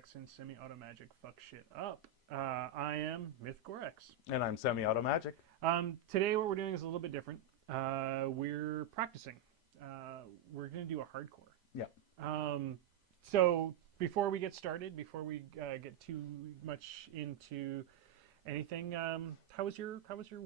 Gorex and Semi-Auto Magic Fuck Shit Up. I am Miffed Gorex. And I'm Semi-Auto Magic. Today what we're doing is a little bit different. We're practicing. We're going to do a hardcore. Yeah. So before we get started, before we get too much into anything, how was your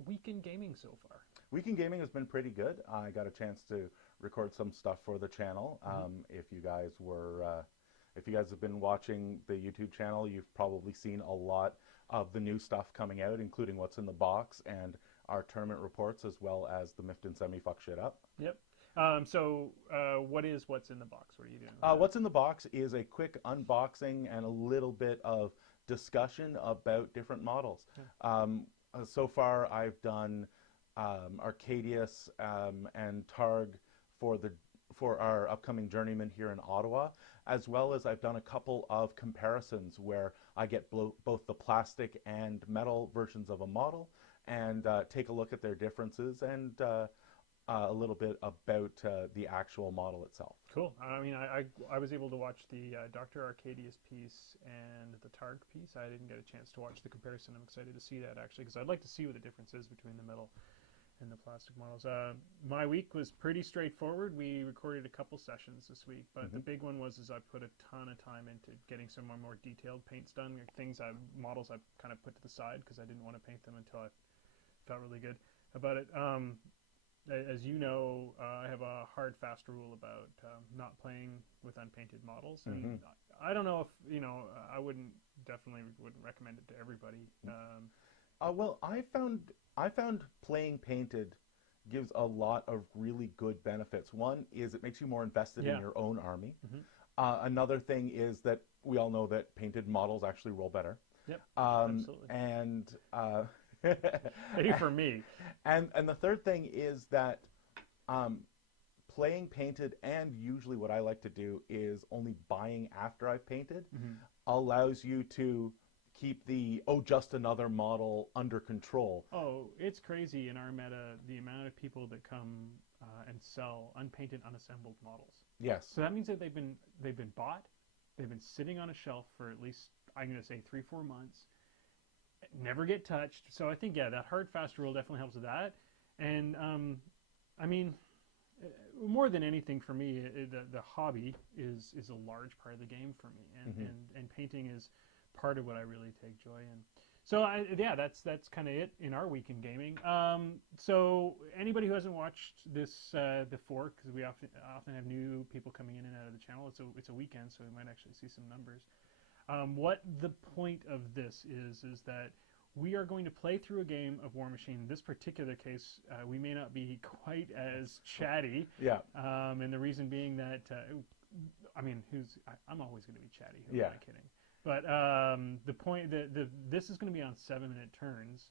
week in gaming so far? Week in gaming has been pretty good. I got a chance to record some stuff for the channel. If you guys have been watching the YouTube channel, you've probably seen a lot of the new stuff coming out, including what's in the box and our tournament reports, as well as the Miffed and Semi Fuck Shit Up. Yep. So what is what's in the box? What are you doing? What's in the box is a quick unboxing and a little bit of discussion about different models. Yeah. So far, I've done Arcadius and Targ for our upcoming Journeyman here in Ottawa, as well as I've done a couple of comparisons where I get both the plastic and metal versions of a model and take a look at their differences and a little bit about the actual model itself. Cool. I mean, I was able to watch the Dr. Arcadius piece and the Targ piece. I didn't get a chance to watch the comparison. I'm excited to see that, actually, because I'd like to see what the difference is between the metal and the plastic models. My week was pretty straightforward. We recorded a couple sessions this week, but the big one was I put a ton of time into getting some more detailed paints done. Models I kind of put to the side because I didn't want to paint them until I felt really good about it. As you know, I have a hard, fast rule about not playing with unpainted models, and I don't know if I definitely wouldn't recommend it to everybody. Well, I found playing painted gives a lot of really good benefits. One is it makes you more invested in your own army. Another thing is that we all know that painted models actually roll better. Yep, absolutely. And maybe for me. And the third thing is that playing painted, and usually what I like to do is only buying after I've painted, allows you to keep just another model under control. Oh, it's crazy in our meta, the amount of people that come and sell unpainted, unassembled models. Yes. So that means that they've been bought, they've been sitting on a shelf for at least, I'm going to say 3-4 months, never get touched. So I think, that hard, fast rule definitely helps with that. And I mean, more than anything for me, the hobby is a large part of the game for me, and painting is part of what I really take joy in. So that's kind of it in our week in gaming. So anybody who hasn't watched this before, because we often have new people coming in and out of the channel, it's a weekend, so we might actually see some numbers. What the point of this is that we are going to play through a game of War Machine. In this particular case, we may not be quite as chatty. Yeah. And the reason being that, I'm always going to be chatty. Who am I kidding? But the point this is going to be on 7-minute turns.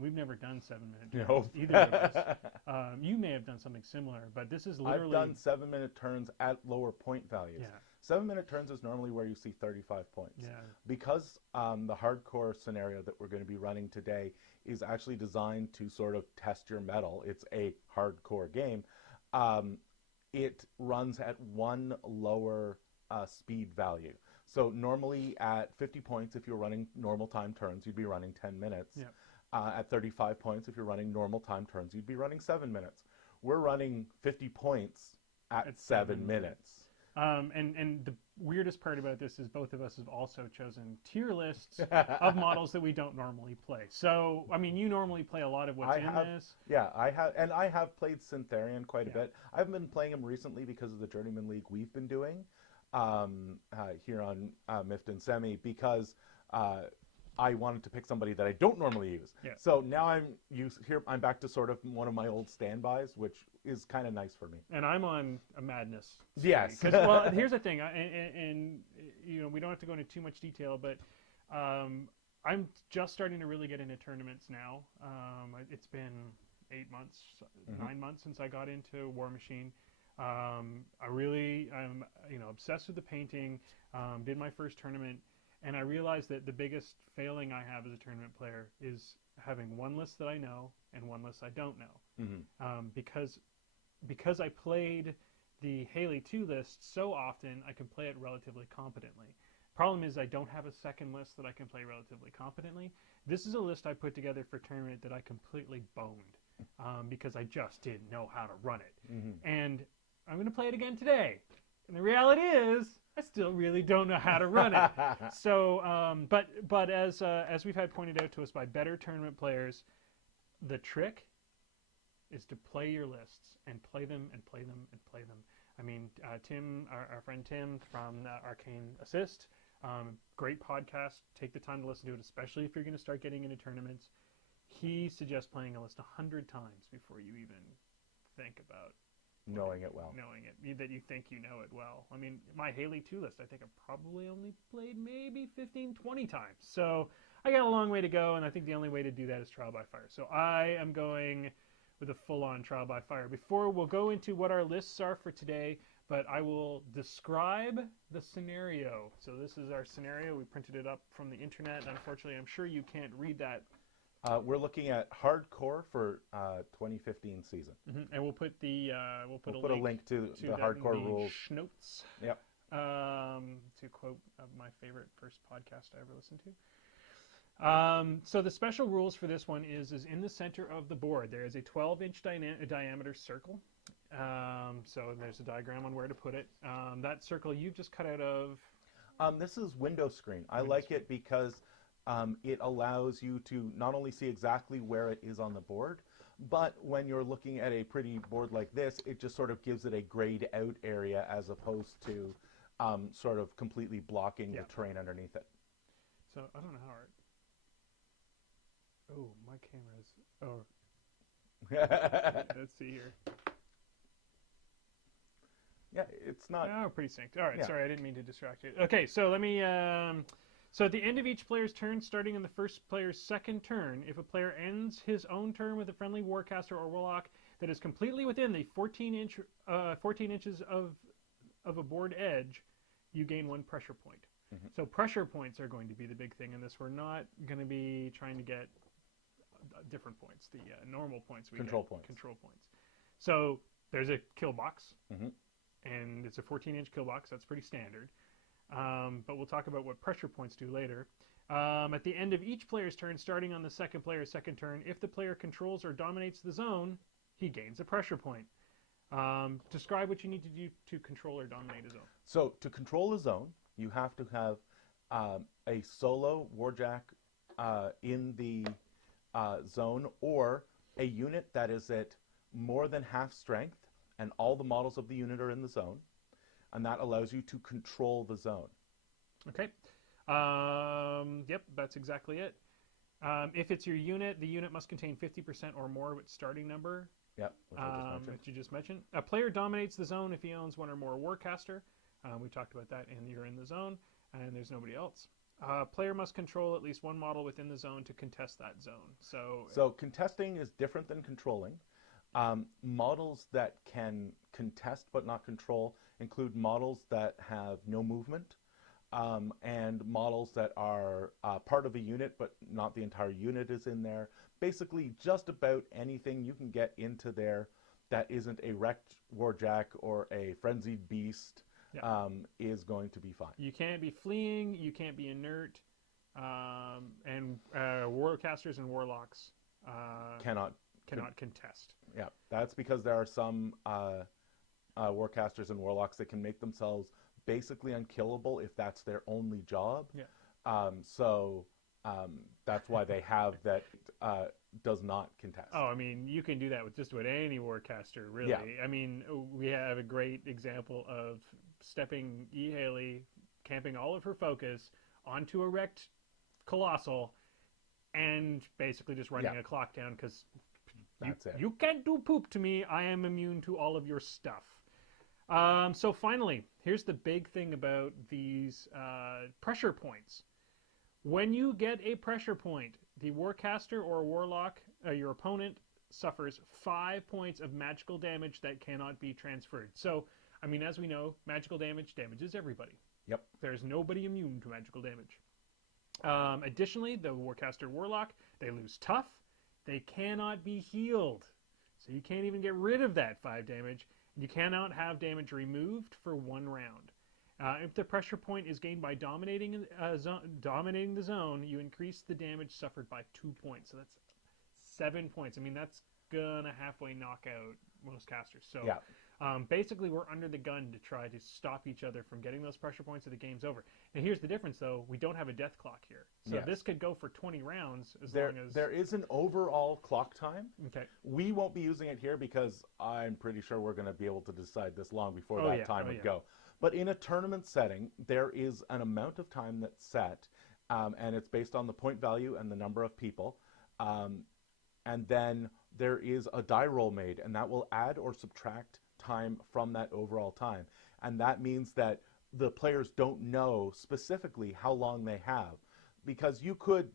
We've never done 7-minute turns, either of us. You may have done something similar, but this is literally... I've done 7-minute turns at lower point values. Yeah. 7-minute turns is normally where you see 35 points. Yeah. Because the hardcore scenario that we're going to be running today is actually designed to sort of test your mettle. It's a hardcore game. It runs at one lower speed value. So normally at 50 points, if you're running normal time turns, you'd be running 10 minutes. Yeah. At 35 points, if you're running normal time turns, you'd be running 7 minutes. We're running 50 points at 7 minutes. And the weirdest part about this is both of us have also chosen tier lists of models that we don't normally play. So, I mean, you normally play a lot of what's in this. Yeah, I have played Syntherian quite a bit. I haven't been playing him recently because of the Journeyman League we've been doing here on Miffed and Semi, because I wanted to pick somebody that I don't normally use. Yeah. So now I'm back to sort of one of my old standbys, which is kind of nice for me. And I'm on a madness. Yes. Well, here's the thing, and we don't have to go into too much detail, but I'm just starting to really get into tournaments now. It's been 8 months, 9 months since I got into War Machine. I'm obsessed with the painting. Did my first tournament. And I realized that the biggest failing I have as a tournament player is having one list that I know and one list I don't know. Because I played the Haley 2 list so often, I can play it relatively competently. Problem is I don't have a second list that I can play relatively competently. This is a list I put together for tournament that I completely boned because I just didn't know how to run it. Mm-hmm. And I'm going to play it again today. And the reality is I still really don't know how to run it. So, but as we've had pointed out to us by better tournament players, the trick is to play your lists and play them and play them and play them. I mean, Tim, our friend Tim from Arcane Assist, great podcast. Take the time to listen to it, especially if you're going to start getting into tournaments. He suggests playing a list 100 times before you even think about knowing it well. Knowing it, that you think you know it well. I mean, my Haley 2 list, I think I've probably only played maybe 15, 20 times. So I got a long way to go, and I think the only way to do that is trial by fire. So I am going with a full-on trial by fire. Before we'll go into what our lists are for today, but I will describe the scenario. So this is our scenario. We printed it up from the internet. Unfortunately, I'm sure you can't read that. We're looking at hardcore for 2015 season. And we'll put the we'll put a link to the hardcore rules. Notes. Yep. To quote my favorite first podcast I ever listened to. So the special rules for this one is in the center of the board. There is a 12-inch diameter circle. So there's a diagram on where to put it. That circle you just cut out of... this is window screen. I like it because it allows you to not only see exactly where it is on the board, but when you're looking at a pretty board like this, it just sort of gives it a grayed out area as opposed to sort of completely blocking the terrain underneath it. So I don't know how it... Oh, my camera's... Oh. Let's see here. Yeah, it's not... Oh, pretty synced. All right, Yeah. sorry, I didn't mean to distract you. Okay, so let me... So at the end of each player's turn, starting in the first player's second turn, if a player ends his own turn with a friendly Warcaster or Warlock that is completely within the 14 inches of a board edge, you gain 1 pressure point. Mm-hmm. So pressure points are going to be the big thing in this. We're not going to be trying to get different points, the normal points we Control get. points. Control points. So there's a kill box, Mm-hmm. and it's a 14-inch kill box. That's pretty standard. But we'll talk about what pressure points do later. At the end of each player's turn, starting on the second player's second turn, if the player controls or dominates the zone, he gains a pressure point. Describe what you need to do to control or dominate a zone. So to control a zone, you have to have a solo warjack in the zone, or a unit that is at more than half strength, and all the models of the unit are in the zone, and that allows you to control the zone. Okay. Yep, that's exactly it. If it's your unit, the unit must contain 50% or more of its starting number. Yep, Which you just mentioned. A player dominates the zone if he owns 1 or more Warcaster. We talked about that, and you're in the zone, and there's nobody else. Player must control at least 1 model within the zone to contest that zone. So contesting is different than controlling. Models that can contest but not control include models that have no movement, and models that are part of a unit but not the entire unit is in there. Basically, just about anything you can get into there that isn't a wrecked warjack or a frenzied beast is going to be fine. You can't be fleeing, you can't be inert, and Warcasters and Warlocks cannot contest. Yeah, that's because there are some Warcasters and Warlocks that can make themselves basically unkillable if that's their only job. Yeah. That's why they have that does not contest. Oh, I mean, you can do that with just about any Warcaster, really. Yeah. I mean, we have a great example of stepping E. Haley, camping all of her focus onto a wrecked Colossal, and basically just running a clock down because you can't do poop to me. I am immune to all of your stuff. So finally, here's the big thing about these pressure points. When you get a pressure point, the Warcaster or Warlock, your opponent, suffers 5 points of magical damage that cannot be transferred. So, I mean, as we know, magical damage damages everybody. Yep. There's nobody immune to magical damage. Additionally, the Warcaster Warlock, they lose tough. They cannot be healed. So you can't even get rid of that 5 damage. You cannot have damage removed for 1 round. If the pressure point is gained by dominating the zone, you increase the damage suffered by 2 points. So that's 7 points. I mean, that's gonna halfway knock out most casters. So Yeah. basically, we're under the gun to try to stop each other from getting those pressure points, or the game's over. Now, here's the difference, though. We don't have a death clock here. So Yes. this could go for 20 rounds as There, long as... there is an overall clock time. Okay. We won't be using it here because I'm pretty sure we're going to be able to decide this long before Oh, that yeah. time Oh, would yeah. go. But in a tournament setting, there is an amount of time that's set, and it's based on the point value and the number of people. And then there is a die roll made, and that will add or subtract time from that overall time. And that means that the players don't know specifically how long they have, because you could,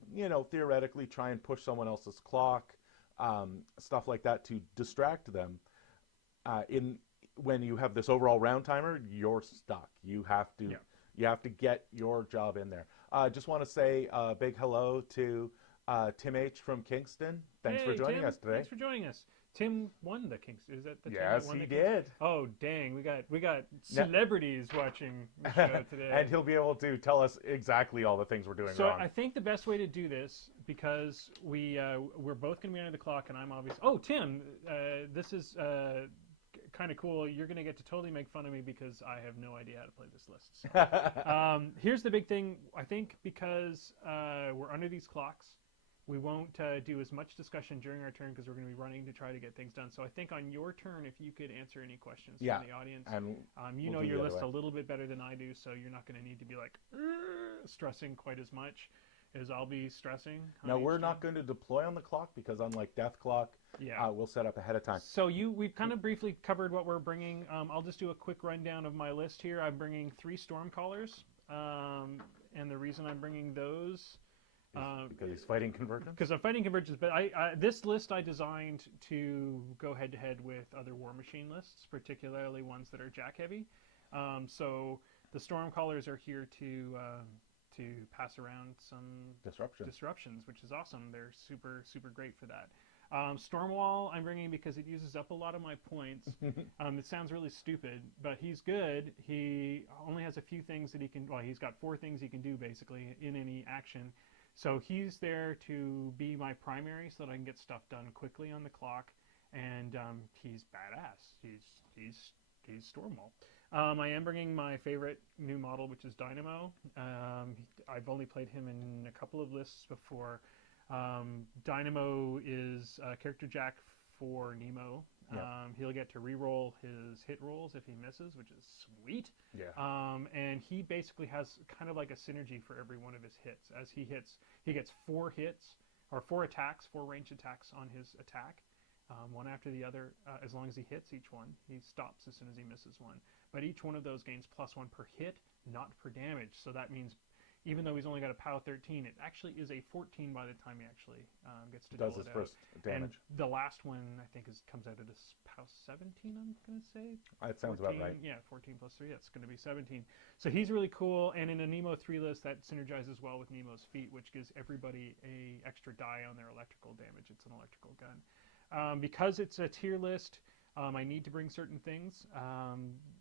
theoretically try and push someone else's clock, stuff like that, to distract them. When you have this overall round timer, you're stuck. You have to get your job in there. Just want to say a big hello to Tim H from Kingston. Thanks for joining Tim, us today. Thanks for joining us. Tim won the Kings. Is that the Tim Yes, that won he the Kings? did. Oh, dang! We got celebrities watching the show today. And he'll be able to tell us exactly all the things we're doing So wrong. I think the best way to do this, because we're both going to be under the clock, and I'm obviously... Oh, Tim, this is kind of cool. You're going to get to totally make fun of me because I have no idea how to play this list. So. Here's the big thing. I think because we're under these clocks, we won't do as much discussion during our turn because we're going to be running to try to get things done. So I think on your turn, if you could answer any questions from the audience, and you we'll know do your the list other a way. little bit better than I do, so you're not going to need to be like stressing quite as much as I'll be stressing. Now, we're not going to deploy on the clock because unlike Death Clock, we'll set up ahead of time. So we've kind of briefly covered what we're bringing. I'll just do a quick rundown of my list here. I'm bringing 3 Stormcallers, and the reason I'm bringing those... because he's fighting Convergence? Because I'm fighting Convergence, but this list I designed to go head-to-head with other War Machine lists, particularly ones that are jack-heavy. So the Stormcallers are here to pass around some disruptions, which is awesome. They're super, super great for that. Stormwall I'm bringing because it uses up a lot of my points. It sounds really stupid, but he's good. He only has a few things that he can... Well, he's got 4 things he can do, basically, in any action. So he's there to be my primary so that I can get stuff done quickly on the clock, and he's badass. He's Stormwall. I am bringing my favorite new model, which is Dynamo. I've only played him in a couple of lists before. Dynamo is character jack for Nemo. Yep. He'll get to re-roll his hit rolls if he misses, which is sweet. Yeah. And he basically has kind of like a synergy for every one of his hits. As he hits, he gets 4 hits, or 4 attacks, 4 ranged attacks on his attack, one after the other. As long as he hits each one, he stops as soon as he misses one. But each one of those gains +1 per hit, not per damage. So that means even though he's only got a POW 13, it actually is a 14 by the time he actually gets to does dole his it first out. damage. And the last one, I think, comes out at a POW 17, I'm going to say. That sounds 14, about right. Yeah, 14 plus 3, it's going to be 17. So he's really cool, and in a Nemo 3 list, that synergizes well with Nemo's feat, which gives everybody a extra die on their electrical damage. It's an electrical gun. Because it's a tier list, I need to bring certain things.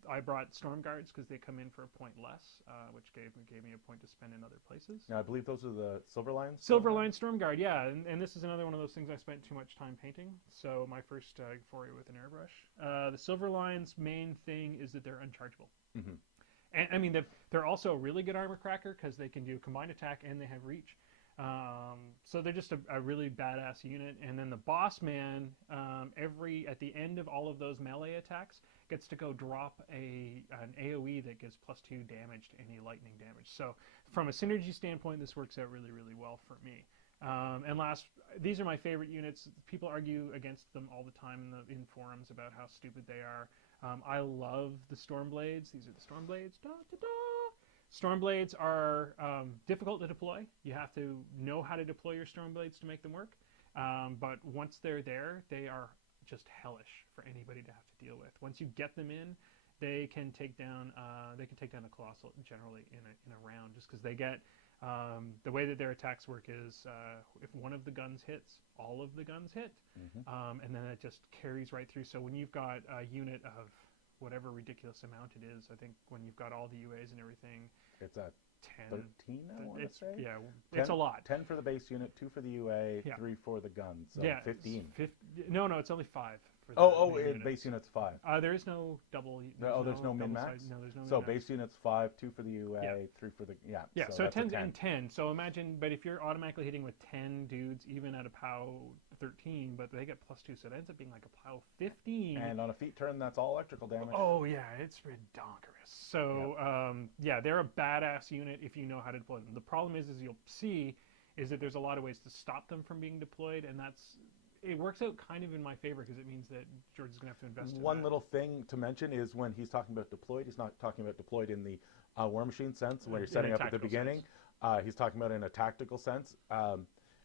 I brought Storm Guards because they come in for a point less, which gave me a point to spend in other places. Now, I believe those are the Silverline? Silverline Storm Guard, yeah. And this is another one of those things I spent too much time painting. So my first foray with an airbrush. The Silverline's main thing is that they're unchargeable. Mm-hmm. And I mean, they're also a really good armor cracker because they can do combined attack and they have reach. So they're just a really badass unit. And then the boss man, at the end of all of those melee attacks, gets to go drop an AoE that gives +2 damage to any lightning damage. So from a synergy standpoint, this works out really, really well for me. And last, these are my favorite units. People argue against them all the time in forums about how stupid they are. I love the Stormblades. These are the Stormblades. Da, da, da. Stormblades are difficult to deploy. You have to know how to deploy your Stormblades to make them work. But once they're there, they are just hellish for anybody to have to deal with. Once you get them in, they can take down a Colossal generally in a round, just because they get the way that their attacks work is if one of the guns hits, all of the guns hit, Mm-hmm. and then it just carries right through. So when you've got a unit of whatever ridiculous amount it is. I think when you've got all the UAs and everything, It's at 10. 13, I want to say. Yeah, 10, it's a lot. 10 for the base unit, 2 for the UA, Yeah. 3 for the gun. So Yeah, 15. No, it's only 5. For Oh, the units. base unit's 5. There is no double. There's no double min-max? side- No, there's no So min-max. base unit's 5, 2 for the UA, Yeah. 3 for the, yeah. Yeah, so that's a 10 10. and 10. So imagine, but if you're automatically hitting with 10 dudes, even at a POW 13, but they get +2, so it ends up being like a POW 15. And on a feat turn, that's all electrical damage. Oh, yeah, it's redonkulous. So, yeah, they're a badass unit if you know how to deploy them. The problem is you'll see, is that there's a lot of ways to stop them from being deployed, and it works out kind of in my favor because it means that George is going to have to invest in One that. little thing to mention is when he's talking about deployed, he's not talking about deployed in the War Machine sense, where you're In a setting up at the tactical beginning. He's talking about in a tactical sense.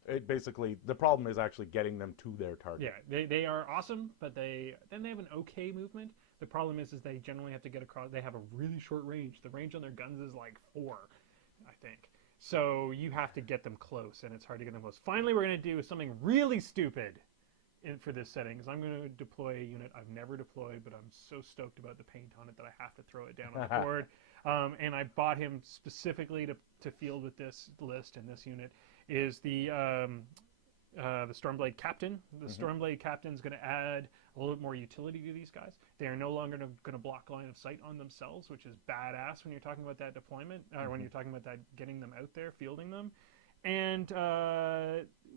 It basically, the problem is actually getting them to their target. Yeah, they are awesome, but they have an okay movement. The problem is they generally have to get across. They have a really short range. The range on their guns is like 4, I think. So you have to get them close, and it's hard to get them close. Finally, we're going to do something really stupid for this setting, because I'm going to deploy a unit I've never deployed, but I'm so stoked about the paint on it that I have to throw it down on the board. And I bought him specifically to field with this list, and this unit is the Stormblade Captain. The Stormblade Captain is going to add a little bit more utility to these guys. They are no longer going to block line of sight on themselves, which is badass when you're talking about that deployment, or when you're talking about that getting them out there, fielding them. And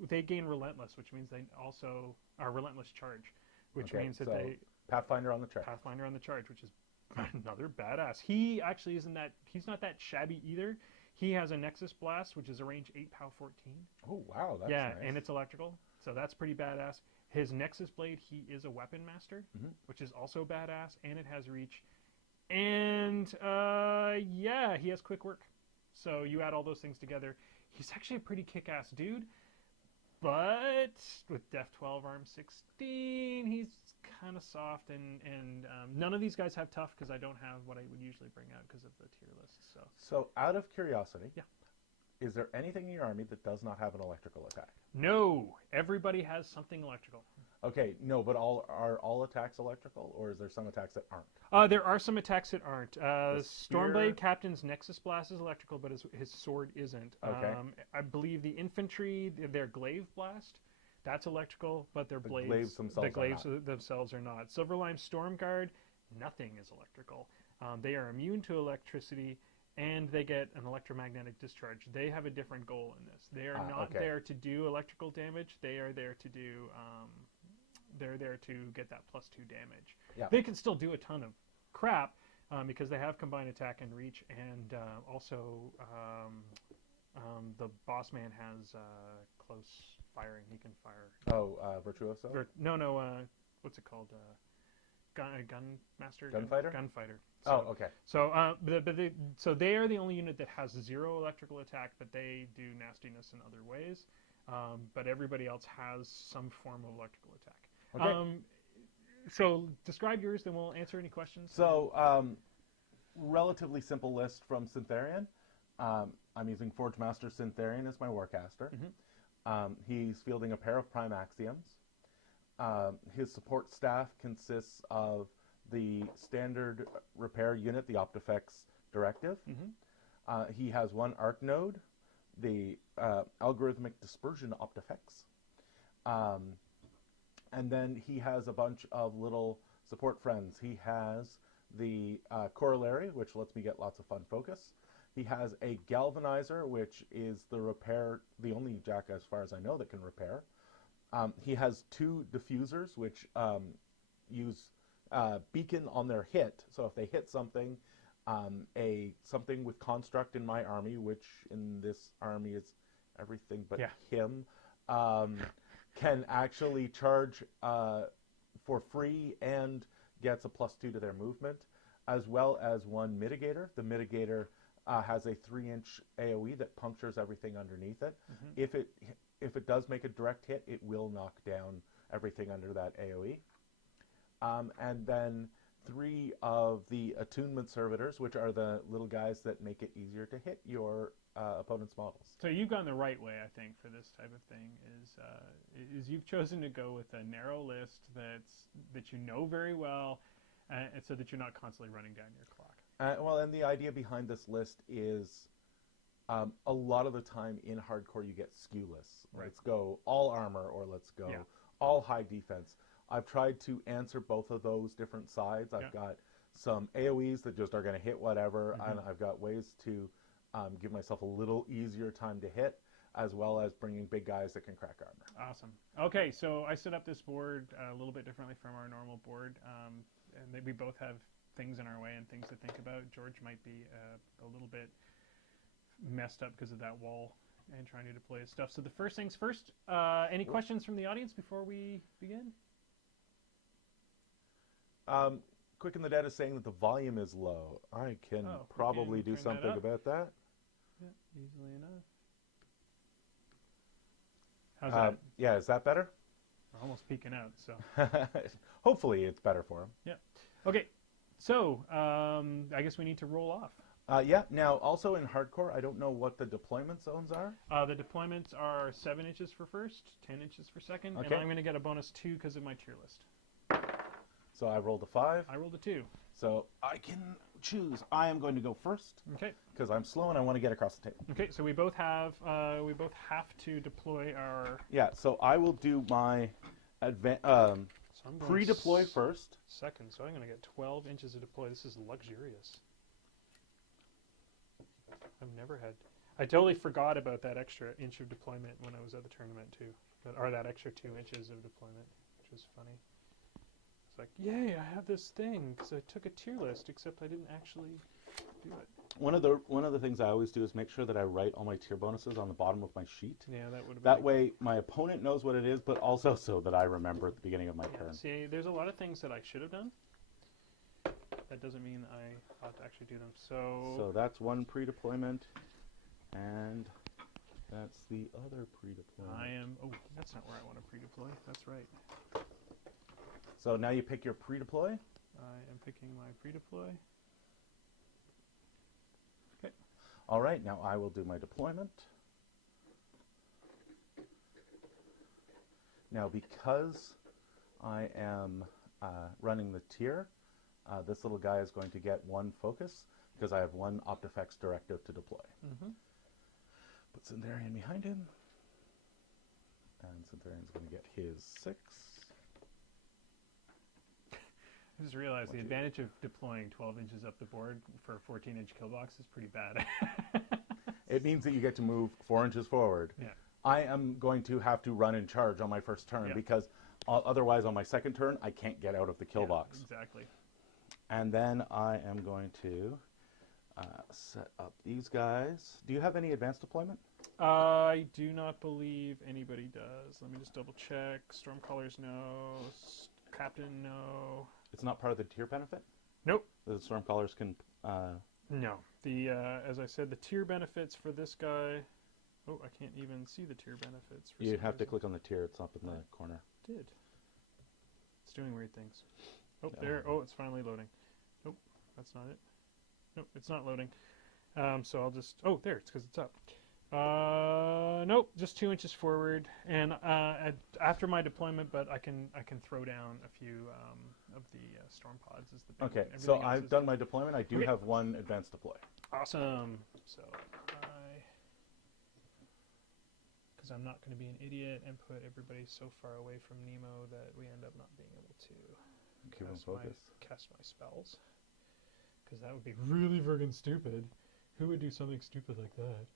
they gain Relentless, which means they also are Relentless Charge, which means that so they Pathfinder on the charge. Pathfinder on the charge, which is another badass. He actually he's not that shabby either. He has a Nexus Blast, which is a range 8 POW 14. Oh, wow, that's yeah, nice. and it's electrical, so that's pretty badass. His Nexus Blade, he is a Weapon Master, which is also badass, and it has reach. And, yeah, he has quick work. So you add all those things together. He's actually a pretty kick-ass dude, but with Def 12, Arm 16, he's kind of soft, and none of these guys have tough because I don't have what I would usually bring out because of the tier list. So out of curiosity, yeah. Is there anything in your army that does not have an electrical attack? No, everybody has something electrical. Okay, no, but are all attacks electrical, or is there some attacks that aren't? There are some attacks that aren't. spear- Stormblade Captain's Nexus Blast is electrical, but his sword isn't. Okay. I believe the infantry, their Glaive Blast, that's electrical, but their blades, glaives themselves the are glaives not. themselves are not. Silverline Storm Guard, nothing is electrical. They are immune to electricity, and they get an electromagnetic discharge. They have a different goal in this. They are not okay. there to do electrical damage. They are there to do. They're there to get that +2 damage. Yeah. They can still do a ton of crap because they have combined attack and reach, and also the boss man has close firing. He can fire. Oh, Virtuoso? What's it called? Gunmaster? Gunfighter? Gunfighter. Oh, okay. So, so they are the only unit that has 0 electrical attack, but they do nastiness in other ways. But everybody else has some form of electrical attack. Okay. So describe yours, then we'll answer any questions. So, relatively simple list from Syntherian. I'm using Forge Master Syntherian as my Warcaster. He's fielding a pair of Prime Axioms. His support staff consists of the standard repair unit, the Optifex Directive. He has 1 Arc Node, the Algorithmic Dispersion Optifex. And then he has a bunch of little support friends. He has the Corollary, which lets me get lots of fun focus. He has a Galvanizer, which is the only Jack, as far as I know, that can repair. He has 2 Diffusers, which use beacon on their hit. So if they hit something, something with construct in my army, which in this army is everything but him, can actually charge for free and gets a +2 to their movement, as well as 1 Mitigator. The Mitigator has a 3-inch AoE that punctures everything underneath it. If it does make a direct hit, it will knock down everything under that AoE. And then 3 of the Attunement Servitors, which are the little guys that make it easier to hit your opponent's models. So you've gone the right way, I think, for this type of thing. Is you've chosen to go with a narrow list that you know very well. and so that you're not constantly running down your clock. Well, and the idea behind this list is a lot of the time in hardcore you get skewless. Right. Let's go all armor or let's go all high defense. I've tried to answer both of those different sides. I've got some AoEs that just are going to hit whatever, and I've got ways to give myself a little easier time to hit, as well as bringing big guys that can crack armor. Awesome. Okay, so I set up this board a little bit differently from our normal board, and we both have things in our way and things to think about. George might be a little bit messed up because of that wall and trying to deploy his stuff. So the first things first, any questions from the audience before we begin? Quick in the Dead is saying that the volume is low. I can probably do something about that. Yeah, easily enough. How's that? Yeah, is that better? We're almost peeking out, so. Hopefully it's better for him. Yeah. Okay, so I guess we need to roll off. Yeah, now also in hardcore, I don't know what the deployment zones are. The deployments are 7 inches for first, 10 inches for second, and I'm going to get a bonus 2 because of my tier list. So I rolled a 5. I rolled a 2. So I can choose. I am going to go first. Okay. Because I'm slow and I want to get across the table. Okay, so we both have to deploy our. Yeah. So I will do my pre-deploy first. Second, so I'm going to get 12 inches of deploy. This is luxurious. I've never had. I totally forgot about that extra inch of deployment when I was at the tournament too, or that extra 2 inches of deployment, which was funny. It's like, yay, I have this thing because I took a tier list, except I didn't actually do it. One of the things I always do is make sure that I write all my tier bonuses on the bottom of my sheet. Yeah, that would have. That way, my opponent knows what it is, but also so that I remember at the beginning of my turn. See, there's a lot of things that I should have done. That doesn't mean I ought to actually do them. So that's one pre-deployment, and that's the other pre-deployment. Oh, that's not where I want to pre-deploy. That's right. So now you pick your pre-deploy. I am picking my pre-deploy. Okay. All right, now I will do my deployment. Now because I am running the tier, this little guy is going to get 1 focus because I have 1 Optifex directive to deploy. Put Syntherian behind him. And Syntherian's going to get his 6. I just realized the advantage of deploying 12 inches up the board for a 14-inch kill box is pretty bad. It means that you get to move 4 inches forward. Yeah. I am going to have to run in charge on my first turn because otherwise on my second turn I can't get out of the kill box. Exactly. And then I am going to set up these guys. Do you have any advanced deployment? I do not believe anybody does. Let me just double check. Stormcallers, no. Captain, no. It's not part of the tier benefit? Nope. The Stormcallers can... No. The as I said, the tier benefits for this guy... Oh, I can't even see the tier benefits. You have to click on the tier. It's up in the corner. Did. It's doing weird things. Oh, there. Oh, it's finally loading. Nope, that's not it. Nope, it's not loading. So I'll just... Oh, there. It's because it's up. Nope, just 2 inches forward, and after my deployment, but I can throw down a few of the storm pods. Is the big okay? One. So I've done my deployment. I do have 1 advanced deploy. Awesome. So because I'm not going to be an idiot and put everybody so far away from Nemo that we end up not being able to cast my spells. Because that would be really friggin' stupid. Who would do something stupid like that?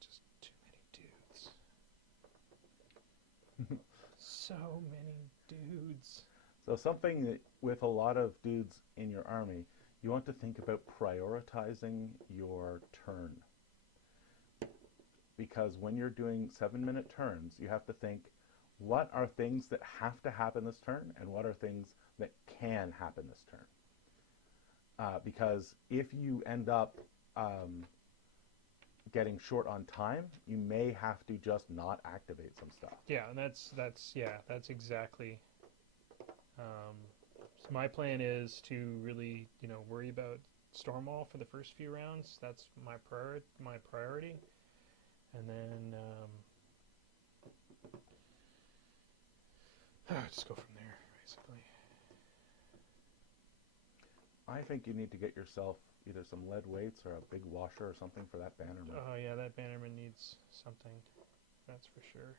Just too many dudes. So many dudes. So something that with a lot of dudes in your army, you want to think about prioritizing your turn. Because when you're doing 7-minute turns, you have to think, what are things that have to happen this turn, and what are things that can happen this turn? Because if you end up getting short on time, you may have to just not activate some stuff. Yeah, and that's exactly So my plan is to really, worry about Stormwall for the first few rounds. That's my priority, and then just go from there, basically. I think you need to get yourself either some lead weights or a big washer or something for that bannerman. Oh yeah, that Bannerman needs something. That's for sure.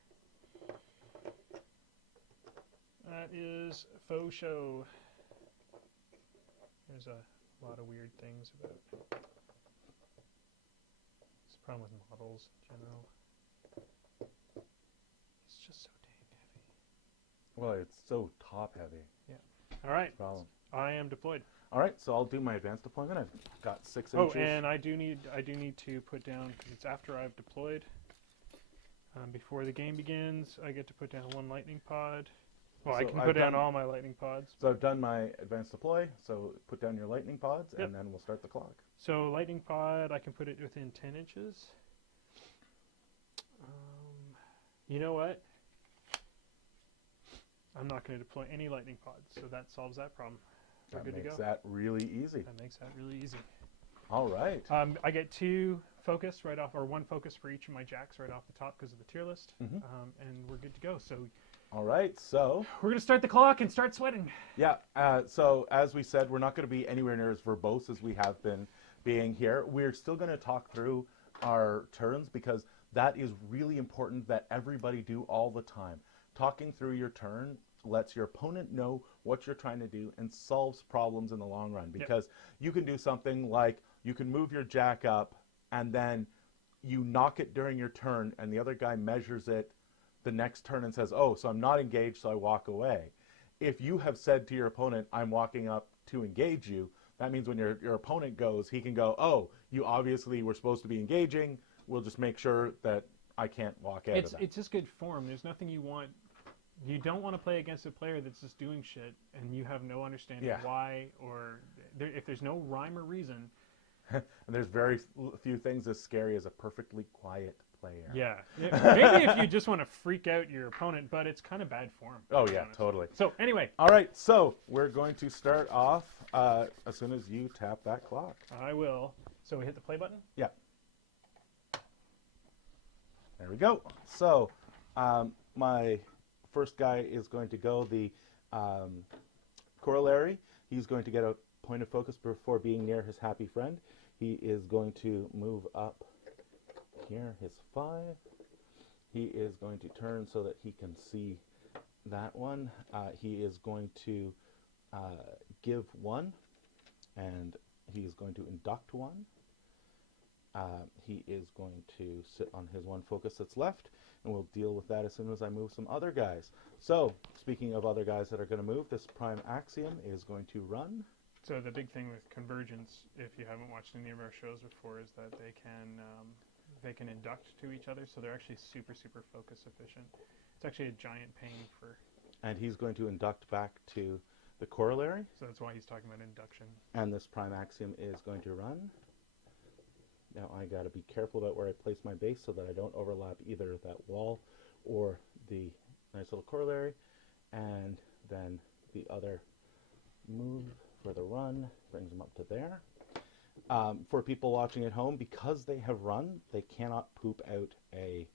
That is faux show. There's a lot of weird things about it's a problem with models in general. It's just so dang heavy. Well, it's so top heavy. All right. Problem. I am deployed. All right, so I'll do my advanced deployment. I've got 6 Oh, inches. and I do need to put down, because it's after I've deployed. Before the game begins, I get to put down 1 lightning pod. Well, I So can I've put down done- all my lightning pods. So I've done my advanced deploy, so put down your lightning pods, Yep. and then we'll start the clock. So lightning pod, I can put it within 10 inches. You know what? I'm not going to deploy any lightning pods, so that solves that problem. We're That good to makes go. that really easy. That makes that really easy. All right. I get 2 focus right off, or 1 focus for each of my jacks right off the top because of the tier list, Mhm. and we're good to go. So All right, so we're going to start the clock and start sweating. yeah, so as we said, we're not going to be anywhere near as verbose as we have been being here. We're still going to talk through our turns because that is really important that everybody do all the time. Talking through your turn lets your opponent know what you're trying to do and solves problems in the long run, because you can do something like you can move your jack up and then you knock it during your turn and the other guy measures it the next turn and says, oh, so I'm not engaged, so I walk away. If you have said to your opponent, I'm walking up to engage you, that means when your opponent goes, he can go, oh, you obviously were supposed to be engaging, we'll just make sure that I can't walk out of that. It's just good form. There's nothing you want. You don't want to play against a player that's just doing shit and you have no understanding why, or if there's no rhyme or reason. And there's very few things as scary as a perfectly quiet player. Yeah. Maybe if you just want to freak out your opponent, but it's kind of bad form. Oh, to be yeah, honest. totally. So anyway, All right, so we're going to start off as soon as you tap that clock. I will. So we hit the play button. Yeah. There we go. So my first guy is going to go the corollary. He's going to get a point of focus before being near his happy friend. He is going to move up here, his 5. He is going to turn so that he can see that one. He is going to give 1, and he is going to induct 1. He is going to sit on his 1 focus that's left, and we'll deal with that as soon as I move some other guys. So, speaking of other guys that are going to move, this prime axiom is going to run. So the big thing with convergence, if you haven't watched any of our shows before, is that they can induct to each other, so they're actually super focus efficient. It's actually a giant pain for. And he's going to induct back to the corollary. So that's why he's talking about induction. And this prime axiom is going to run. Now I got to be careful about where I place my base so that I don't overlap either that wall or the nice little corollary. And then the other move for the run brings them up to there. For people watching at home, because they have run, they cannot poop out a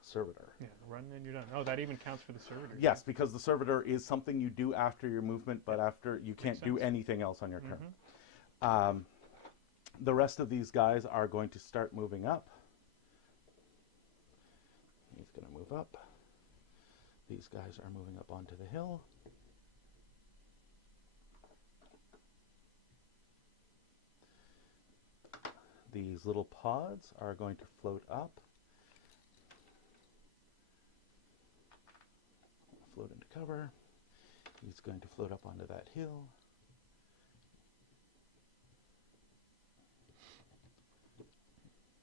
servitor. Yeah, run and you're done. Oh, that even counts for the servitor. Yes, because the servitor is something you do after your movement, but after you can't do anything else on your turn. The rest of these guys are going to start moving up. He's going to move up. These guys are moving up onto the hill. These little pods are going to float up. Float into cover. He's going to float up onto that hill.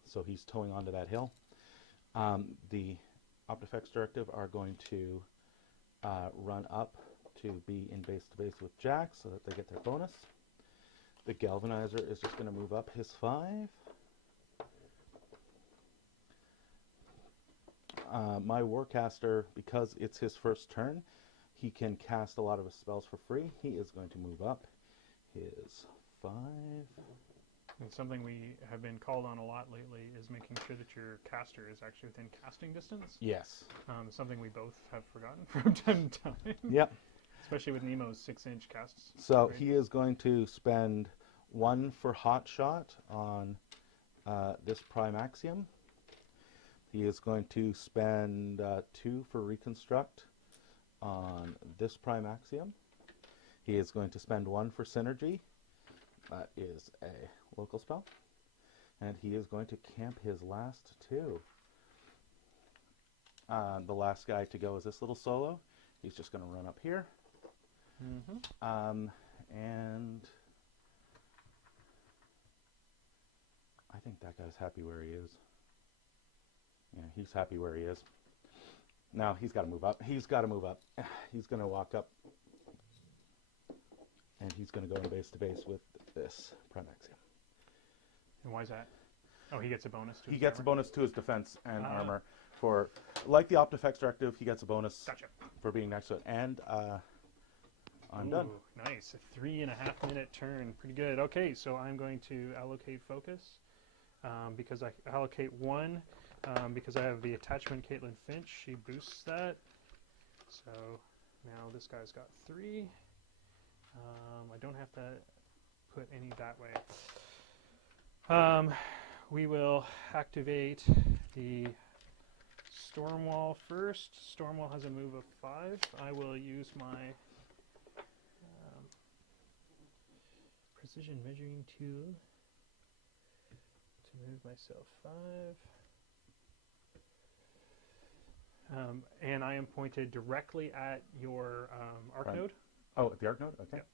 So he's towing onto that hill. The OptEffects directive are going to run up to be in base-to-base with Jack so that they get their bonus. The Galvanizer is just going to move up his 5. My Warcaster, because it's his first turn, he can cast a lot of his spells for free. He is going to move up his 5. And something we have been called on a lot lately is making sure that your caster is actually within casting distance. Yes. Something we both have forgotten from time to time. Yep. Especially with Nemo's 6-inch casts. So Right? he is going to spend 1 for Hot Shot on this Prime Axiom. He is going to spend 2 for Reconstruct on this Prime Axiom. He is going to spend 1 for Synergy. That is a local spell. And he is going to camp his last 2. The last guy to go is this little solo. He's just going to run up here. And I think that guy's happy where he is. Yeah, he's happy where he is. Now he's got to move up. He's got to move up. He's going to walk up. And he's going to go in base to base with this Prime Axiom. And why is that? Oh, he gets a bonus to He his gets a armor? bonus to his defense and armor. For, like the Optifex Directive, he gets a bonus Gotcha. for being next to it. And I'm Ooh, done. Nice. A 3.5 minute turn. Pretty good. Okay, so I'm going to allocate focus because I allocate 1 because I have the attachment Caitlin Finch. She boosts that. So now this guy's got 3. I don't have to put any that way. We will activate the Stormwall first. Stormwall has a move of 5. I will use my precision measuring tool to move myself 5. And I am pointed directly at your arc Right. node. Oh, the arc node? Okay. Yep.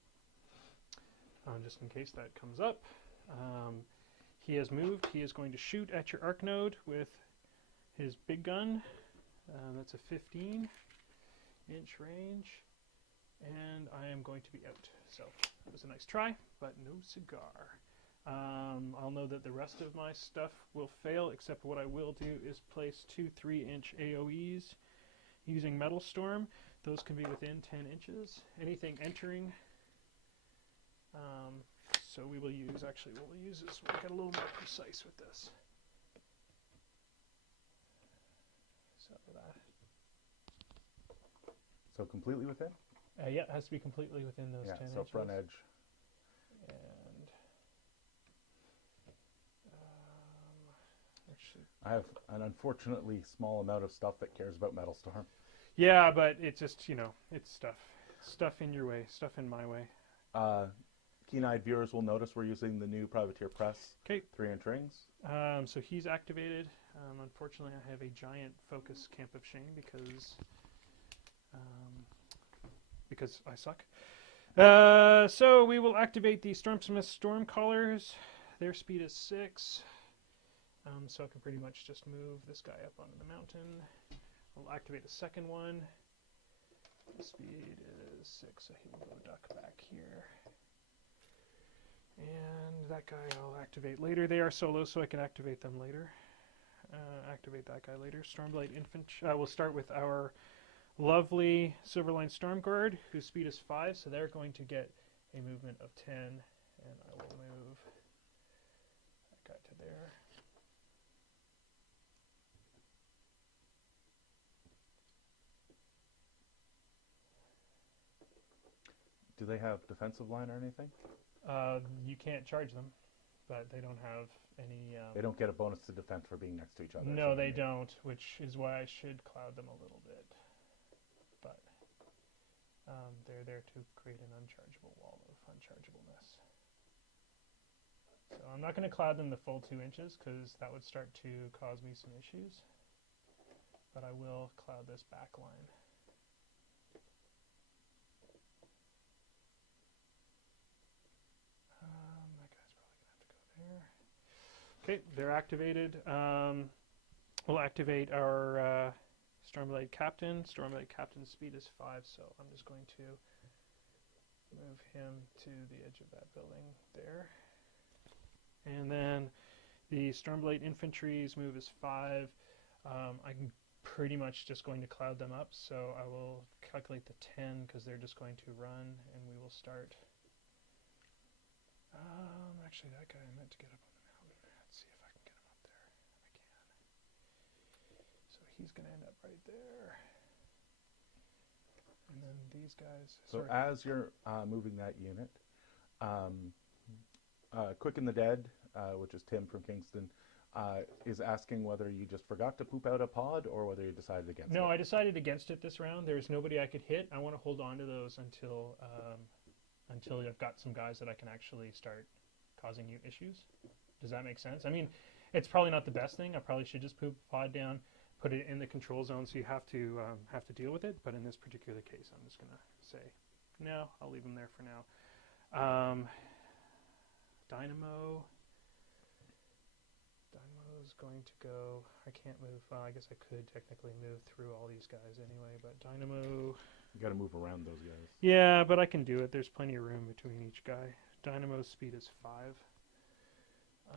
Just in case that comes up. He has moved. He is going to shoot at your arc node with his big gun. That's a 15-inch range. And I am going to be out. So that was a nice try, but no cigar. I'll know that the rest of my stuff will fail, except what I will do is place 2 3-inch AoEs using Metal Storm. Those can be within 10 inches. Anything entering. So we will use, actually what we'll use is we'll get a little more precise with this. So that. So completely within? Yeah, it has to be completely within those 10 so inches. front edge. And actually, I have an unfortunately small amount of stuff that cares about Metal Storm. yeah, but it's just, it's stuff in your way, stuff in my way. Keen-eyed viewers will notice we're using the new Privateer Press 'Kay. 3-inch rings. So he's activated. Unfortunately, I have a giant focus camp of shame because I suck. So we will activate the Stormsmith Stormcallers. Their speed is 6. So I can pretty much just move this guy up onto the mountain. I'll activate a second one. The speed is 6, so he will go duck back here. And that guy I'll activate later. They are solo, so I can activate them later. Activate that guy later. Stormblade Infantry. We'll start with our lovely Silverline Stormguard, whose speed is 5, so they're going to get a movement of 10. And I will move that guy to there. Do they have defensive line or anything? You can't charge them, but they don't have any... They don't get a bonus to defense for being next to each other. No, so they don't, which is why I should cloud them a little bit. But they're there to create an unchargeable wall of unchargeableness. So I'm not going to cloud them the full 2 inches, because that would start to cause me some issues. But I will cloud this back line. That guy's probably going to have to go there. Okay, they're activated. We'll activate our Stormblade Captain. Stormblade Captain's speed is 5, so I'm just going to move him to the edge of that building there. And then the Stormblade Infantry's move is 5. I'm pretty much just going to cloud them up, so I will calculate the 10 because they're just going to run, and we will start. Actually, that guy I meant to get up on the mountain. Let's see if I can get him up there. I can. So he's going to end up right there. And then these guys. So as you're moving that unit, Quick and the Dead, which is Tim from Kingston, is asking whether you just forgot to poop out a pod or whether you decided against it. No, I decided against it this round. There's nobody I could hit. I want to hold on to those until I've got some guys that I can actually start causing you issues. Does that make sense? I mean, it's probably not the best thing. I probably should just poop a pod down, put it in the control zone, so you have to deal with it. But in this particular case, I'm just gonna say, no, I'll leave them there for now. Dynamo is going to go. I can't move. I guess I could technically move through all these guys anyway, but Dynamo. You got to move around those guys. Yeah, but I can do it. There's plenty of room between each guy. Dynamo's speed is 5. Do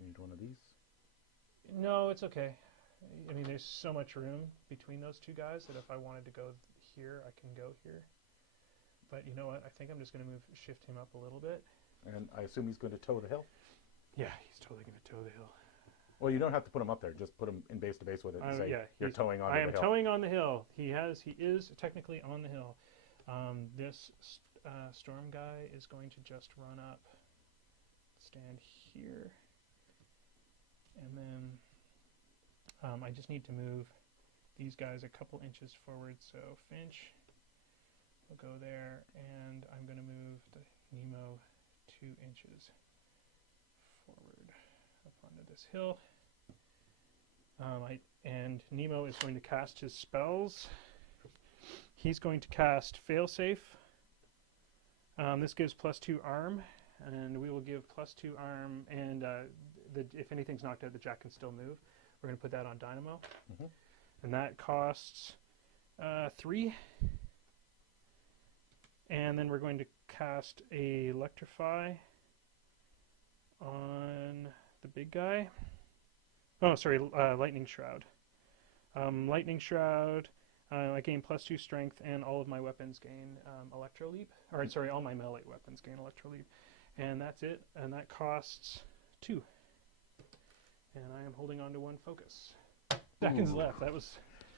you need one of these? No, it's okay. I mean, there's so much room between those two guys that if I wanted to go here, I can go here. But you know what? I think I'm just going to shift him up a little bit. And I assume he's going to tow the hill? Yeah, he's totally going to tow the hill. Well, you don't have to put him up there. Just put him in base to base with it and say you're towing on the hill. I am towing on the hill. He is technically on the hill. This storm guy is going to just run up, stand here, and then I just need to move these guys a couple inches forward. So Finch will go there, and I'm going to move the Nemo 2 inches forward up onto this hill. And Nemo is going to cast his spells. He's going to cast Failsafe. This gives +2 arm, and we will give +2 arm, and if anything's knocked out, the Jack can still move. We're going to put that on Dynamo. Mm-hmm. And that costs 3. And then we're going to cast a Electrify on the big guy. Oh, sorry, Lightning Shroud. Lightning Shroud, I gain +2 strength, and all of my weapons gain Electro Leap. Or, sorry, all my melee weapons gain Electro Leap. And that's it, and that costs 2. And I am holding on to 1 focus. Seconds left.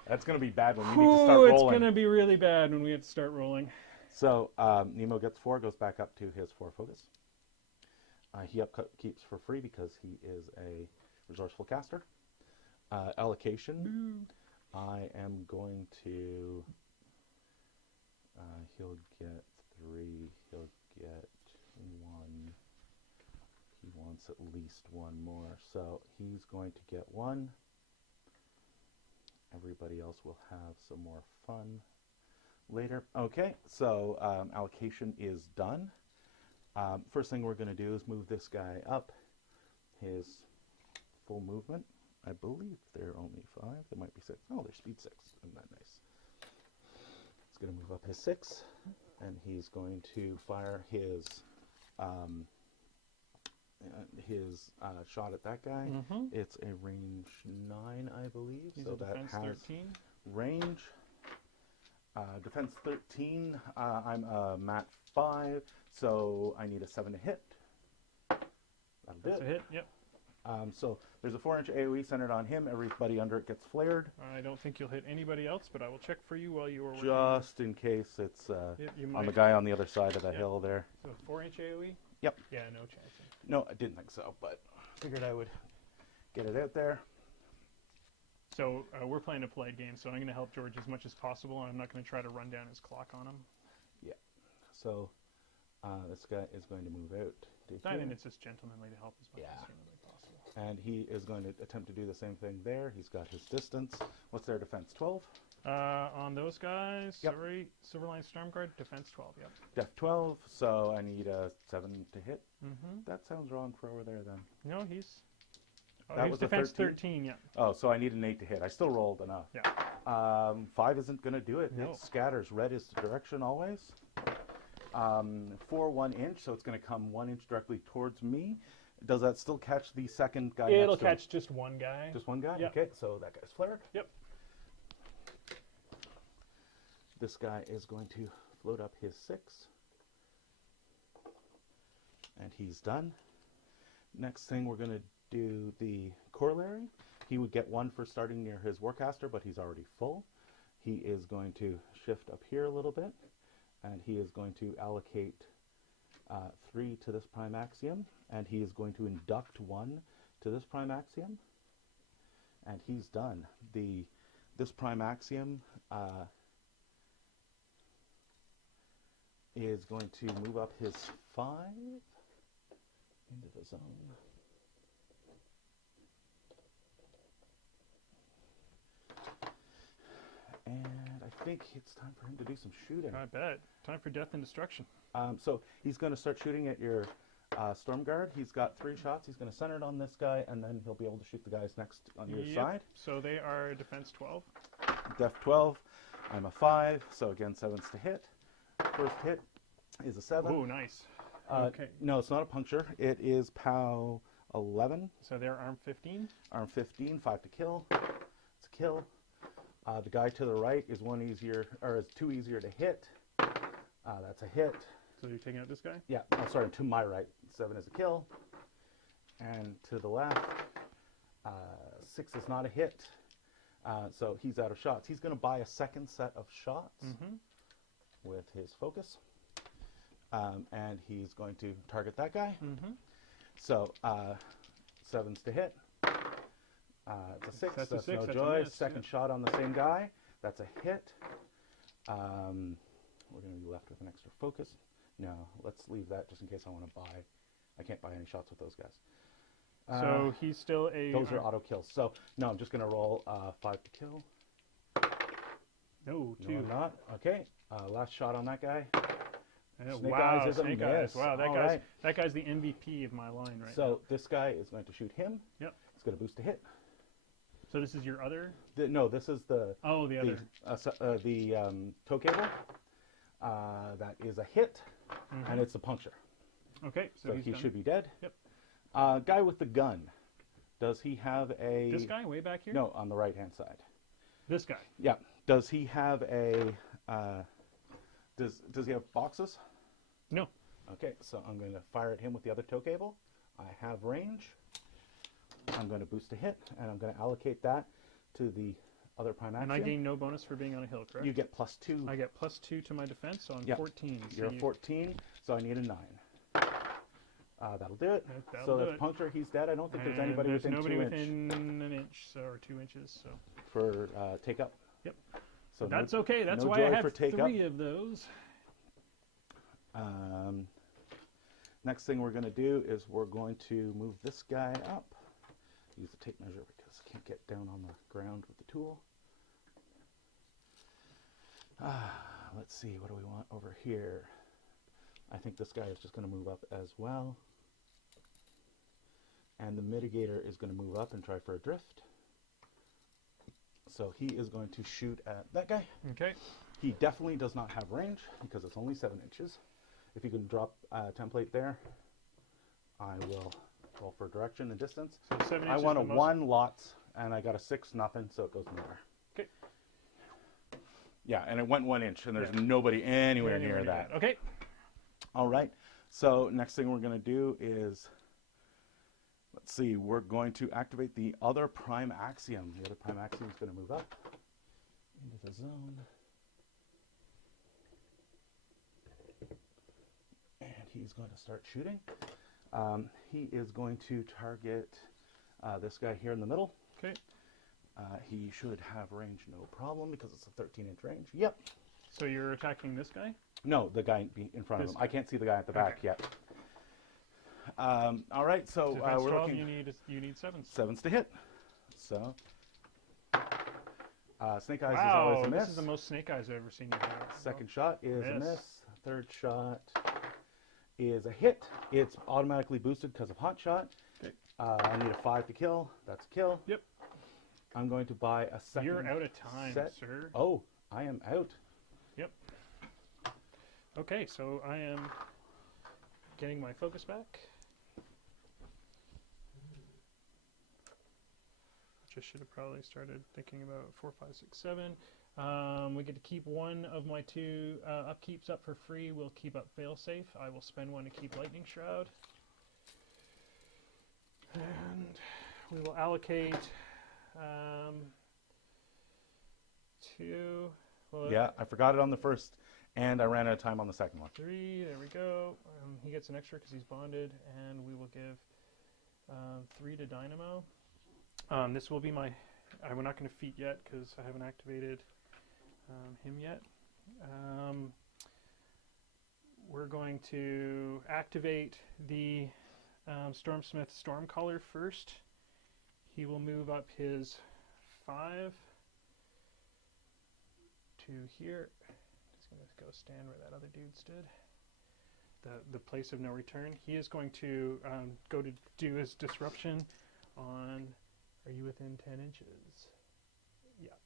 That's going to be bad when we need to start rolling. It's going to be really bad when we have to start rolling. So Nemo gets 4, goes back up to his 4 focus. He keeps for free because he is a resourceful caster. Allocation. I am going to. He'll get 3. He'll get 1. He wants at least 1 more, so he's going to get 1. Everybody else will have some more fun later. Okay, so allocation is done. First thing we're going to do is move this guy up his full movement. I believe they're only 5. There might be 6. Oh, they're speed 6. Isn't that nice? He's going to move up his 6, and he's going to fire his shot at that guy. Mm-hmm. It's a range 9, I believe. He's so a that defense has 13. range. Defense 13. I'm a mat 5, so I need a 7 to hit. That's a hit, yep. So there's a 4-inch AoE centered on him. Everybody under it gets flared. I don't think you'll hit anybody else, but I will check for you while you are working. Just in case it's you on might. the guy on the other side of the hill there. So 4-inch AoE? Yep. Yeah, no chance. No, I didn't think so, but figured I would get it out there. So we're playing a polite game, so I'm going to help George as much as possible, and I'm not going to try to run down his clock on him. Yeah. So this guy is going to move out to I here. think it's just gentlemanly to help as much as humanly possible. And he is going to attempt to do the same thing there. He's got his distance. What's their defense? 12? On those guys, Yep. sorry, Silverline Stormguard, defense 12, yep. Def 12, so I need a 7 to hit. Mm-hmm. That sounds wrong for over there then. No, he's That he's was a defense 13? 13, yeah. Oh, so I need an 8 to hit. I still rolled enough. Yeah. 5 isn't going to do it. No. It scatters. Red is the direction always. 4 1 inch, so it's going to come 1 inch directly towards me. Does that still catch the second guy? It'll next to him? catch just one guy. Just one guy? Yep. Okay, so that guy's flared. Yep. This guy is going to float up his 6. And he's done. Next thing, we're going to do the corollary. He would get 1 for starting near his Warcaster, but he's already full. He is going to shift up here a little bit, and he is going to allocate 3 to this prime axiom, and he is going to induct 1 to this prime axiom, and he's done. This prime axiom is going to move up his 5 into the zone. And I think it's time for him to do some shooting. I bet. Time for death and destruction. So he's going to start shooting at your Storm Guard. He's got 3 shots. He's going to center it on this guy, and then he'll be able to shoot the guys next on your side. So they are defense 12. Def 12. I'm a 5, so again, 7's to hit. First hit is a 7. Oh, nice. Okay. No, it's not a puncture. It is POW 11. So they're arm 15. Arm 15, 5 to kill. It's a kill. The guy to the right is 2 easier to hit. That's a hit. So you're taking out this guy? Yeah, sorry, to my right, 7 is a kill. And to the left, 6 is not a hit. So he's out of shots. He's going to buy a second set of shots with his focus. And he's going to target that guy. So 7's to hit. It's a 6. That's no that's joy. Miss, Second shot on the same guy. That's a hit. We're going to be left with an extra focus. No, let's leave that just in case I want to buy. I can't buy any shots with those guys. So he's still a... Those are auto kills. So, no, I'm just going to roll 5 to kill. No, 2. No, I'm not. Okay. Last shot on that guy. Snake wow, Eyes is a Snake miss. Eyes. Wow, All that guy's the MVP of my line right now. So this guy is going to shoot him. Yep. He's going to boost a hit. So this is your other? No, this is the... Oh, the other. The tow cable. That is a hit, and it's a puncture. Okay, So he's he done. should be dead. Yep. Guy with the gun. Does he have a... This guy way back here? No, on the right-hand side. This guy? Yeah. Does he have a... Does he have boxes? No. Okay, so I'm going to fire at him with the other tow cable. I have range. I'm going to boost a hit, and I'm going to allocate that to the other prime axiom. And I gain no bonus for being on a hill, correct? You get +2. I get +2 to my defense, so I'm 14. You're a 14, so I need a 9. That'll do it. That'll so do that's it. puncture. He's dead. I don't think there's And anybody there's within nobody 2 inch within an inch, so, or 2 inches. So for take up. Yep. So that's okay. That's no why joy I for have take 3 of those. Next thing we're going to do is we're going to move this guy up. Use the tape measure because I can't get down on the ground with the tool. Let's see, what do we want over here? I think this guy is just going to move up as well. And the mitigator is going to move up and try for a drift. So he is going to shoot at that guy. Okay. He definitely does not have range because it's only 7 inches. If you can drop a template there, I will roll for direction and distance. So 7 I inches want a the most- 1 lots, and I got a 6 nothing, so it goes nowhere. Okay. Yeah, and it went 1 inch, and there's nobody anywhere near that. Okay. All right. So next thing we're going to do is, let's see, we're going to activate the other prime axiom. The other prime axiom is going to move up into the zone. And he's going to start shooting. He is going to target this guy here in the middle. Okay. He should have range no problem because it's a 13-inch range. Yep. So you're attacking this guy? No, the guy in front of This him. I can't see the guy at the back Okay. yet. All right, so Defense we're 12, looking... you need 7s. 7's to hit. So, Snake Eyes is Wow, always a miss. this is the most Snake Eyes I've ever seen you have. Second shot is a Miss. miss. Third shot is a hit. It's automatically boosted because of hot shot. Okay. I need a 5 to kill. That's a kill. Yep. I'm going to buy a second You're out of time, set. sir. Oh, I am out. Yep. Okay, so I am getting my focus back. Just should have probably started thinking about 4, 5, 6, 7. We get to keep one of my 2 upkeeps up for free. We'll keep up Failsafe. I will spend 1 to keep Lightning Shroud. And we will allocate 2. Well, Yeah, I forgot it on the first, and I ran out of time on the second one. 3. There we go. He gets an extra because he's bonded, and we will give 3 to Dynamo. This will be my. We're not going to feat yet because I haven't activated him yet. We're going to activate the Stormsmith Stormcaller first. He will move up his 5 to here. Just going to go stand where that other dude stood. The place of no return. He is going to go to do his disruption on. Are you within 10 inches? Yep.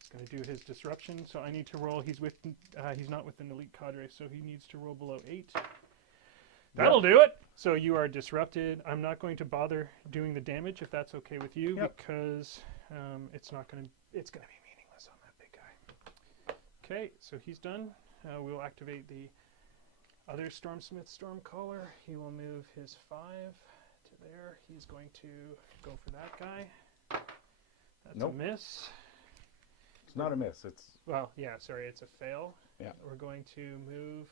He's going to do his disruption. So I need to roll. He's not within elite cadre, so he needs to roll below 8. That'll do it. So you are disrupted. I'm not going to bother doing the damage if that's okay with you, because it's going to be meaningless on that big guy. Okay, so he's done. We will activate the other Stormsmith Stormcaller. He will move his 5 to there. He's going to go for that guy. That's a miss. It's not a miss. It's Well, yeah, sorry, it's a fail. Yeah. We're going to move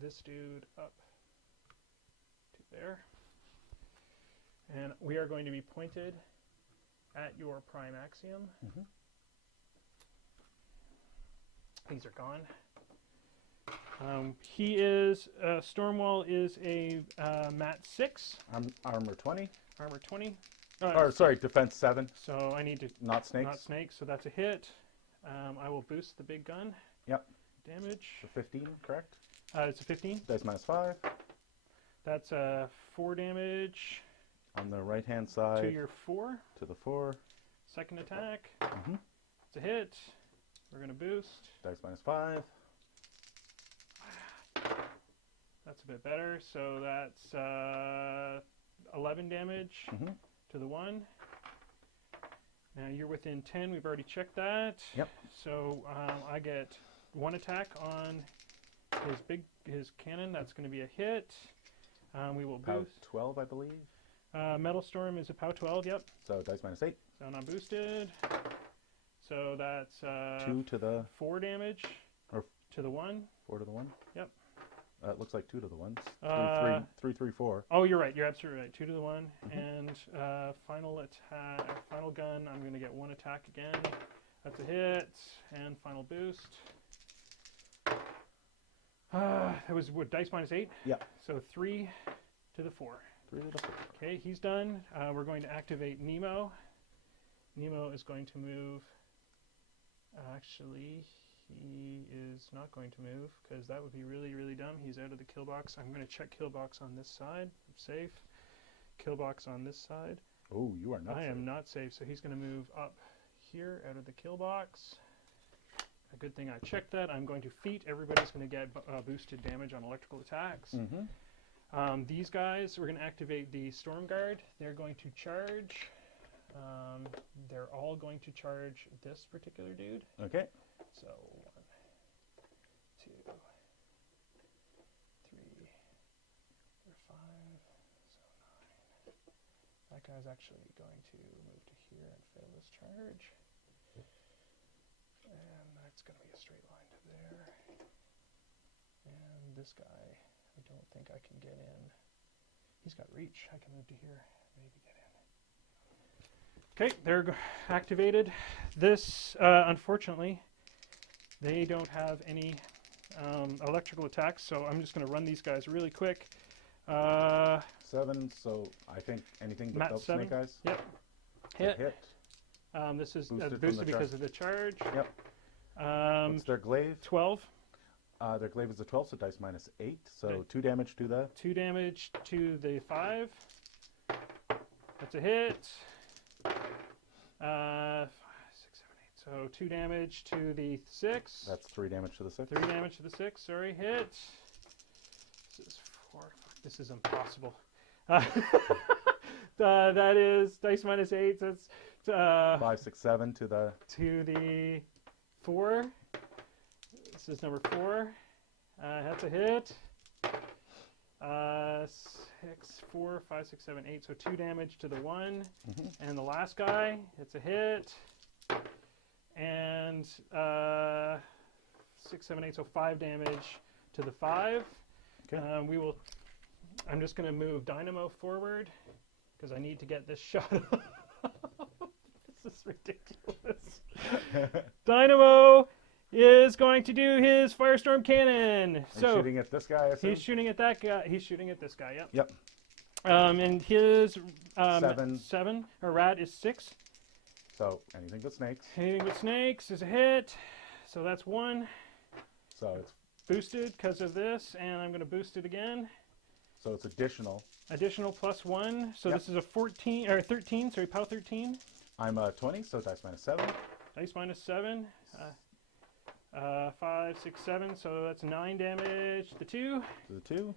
this dude up to there. And we are going to be pointed at your prime axiom. Mhm. These are gone. He is Stormwall is a mat 6, armor 20. armor 20. Or sorry, defense 7. So I need to Not snakes. not snakes, so that's a hit. I will boost the big gun. Yep. Damage. For 15, correct? It's a 15. Dice minus 5. That's 4 damage On the right hand side. to your 4. To the 4. Second attack. Mhm. It's a hit. We're going to boost. Dice minus 5. That's a bit better. So that's 11 damage Mhm. to the 1. Now you're within 10. We've already checked that. Yep. So I get 1 attack on his cannon. That's going to be a hit. We will Pow boost. 12, I believe. Metal Storm is a POW 12. Yep. So dice minus 8. So not boosted. So that's 2 to the 4 damage Or- to the 1. 4 to the 1. Yep. It looks like 2 to the 1. 3, 3, 4. Oh, you're right. You're absolutely right. 2 to the 1. Mhm. And final attack, final gun. I'm going to get 1 attack again. That's a hit. And final boost. That was what, dice minus 8? Yeah. So 3 to the 4. 3 to the 4. Okay, he's done. We're going to activate Nemo. Nemo is going to move. Actually, he is not going to move because that would be really, really dumb. He's out of the kill box. I'm going to check kill box on this side. I'm safe. Kill box on this side. Oh, you are not I am safe. not safe, so he's going to move up here out of the kill box. A good thing I checked that. I'm going to feat. Everybody's going to get boosted damage on electrical attacks. Mhm. These guys, we're going to activate the Storm Guard. They're going to charge. They're all going to charge this particular dude. Okay. So 1, 2, 3, 4, 5, so 9. That guy's actually going to move to here and fail this charge. And that's going to be a straight line to there. And this guy, I don't think I can get in. He's got reach. I can move to here, maybe get in. Okay, they're activated. This, unfortunately, they don't have any electrical attacks, so I'm just going to run these guys really quick. 7, so I think anything but Mat those 7. snake eyes. Yep. Hit. This is Boosted from boosted the because charge. of the charge. Yep. What's their glaive? 12. Their glaive is a 12, so dice minus 8. So Okay. 2 damage to the 2 damage to the 5. That's a hit. 5, 6, 7, 8. So 2 damage to the 6. That's 3 damage to the 6. 3 damage to the 6. Sorry, hit. This is 4. Fuck, this is impossible. That is dice minus 8. That's 5, 6, 7 to the to the 4. This is number 4. That's a hit. 6, 4, 5, 6, 7, 8. So 2 damage to the 1. And the last guy, it's a hit. And 6, 7, 8. So 5 damage to the 5. Okay. We will. I'm just going to move Dynamo forward because I need to get this shot. This is ridiculous. Dynamo is going to do his Firestorm Cannon. He's So shooting at this guy, I assume? he's shooting at that guy. He's shooting at this guy. Yep. Yep. And his 7. Or rat is 6. So anything but snakes. Anything with snakes is a hit. So that's 1. So it's Boosted because of this, and I'm going to boost it again. so it's additional. Additional plus 1. So Yep. this is a 14 or 13. Sorry, POW 13. I'm 20, so dice minus 7. Dice minus 7. 5, 6, 7. So that's 9 damage to 2. To the 2.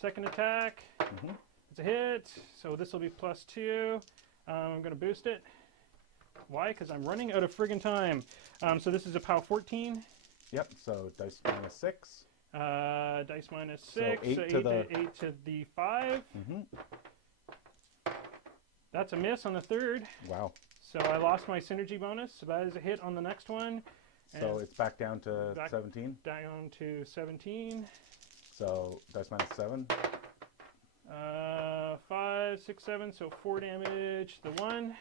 Second attack. Mhm. It's a hit. So this will be plus 2. I'm going to boost it. Why? Because I'm running out of friggin' time. So this is a POW 14. Yep. So dice minus 6. Dice minus 6. So 8 to the 8 to the 5. Mhm. That's a miss on the 3rd. Wow. So I lost my synergy bonus. So that is a hit on the next one. So And it's back down to back- 17. down to 17. So dice minus 7. 5, 6, 7. So 4 damage. The 1.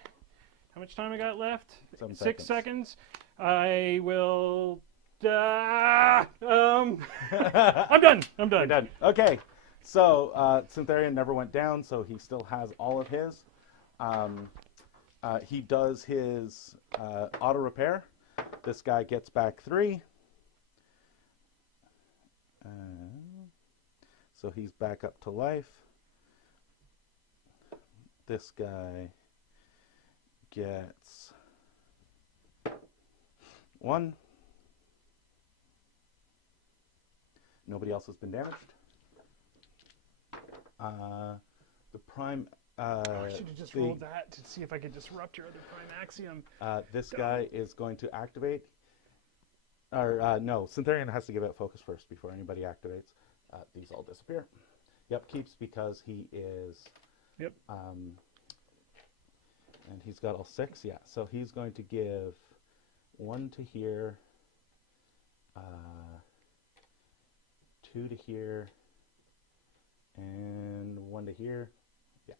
How much time I got left? 7 6 seconds. I will. I'm done. I'm You're done. done. Okay. So Syntherian never went down, so he still has all of his. He does his auto repair. This guy gets back 3. So he's back up to life. This guy gets 1. Nobody else has been damaged. The prime. I should have just the- rolled that to see if I could disrupt your other prime axiom. This guy is going to activate. Or no, Syntherian has to give it focus first before anybody activates. These all disappear. Yep, keeps because he is. Yep. And he's got all 6. Yeah, so he's going to give 1 to here, 2 to here, and 1 to here. Yeah,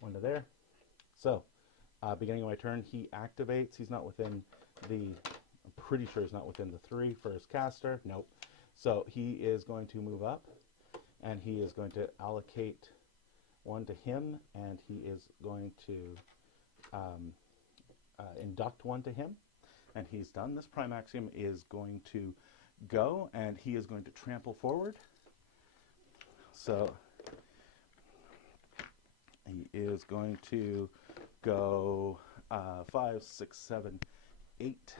1 to there. So, beginning of my turn, he activates. He's not within the. I'm pretty sure he's not within the 3 for his caster. Nope. So he is going to move up, and he is going to allocate 1 to him, and he is going to induct 1 to him, and he's done. This prime axiom is going to go, and he is going to trample forward. So he is going to go 5, 6, 7, 8.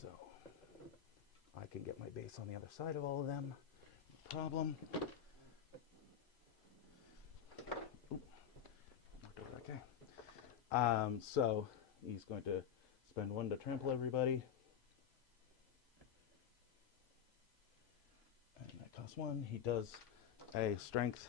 So I can get my base on the other side of all of them. No problem. Oop. Knocked over that guy. So he's going to spend 1 to trample everybody. And that costs 1. He does a strength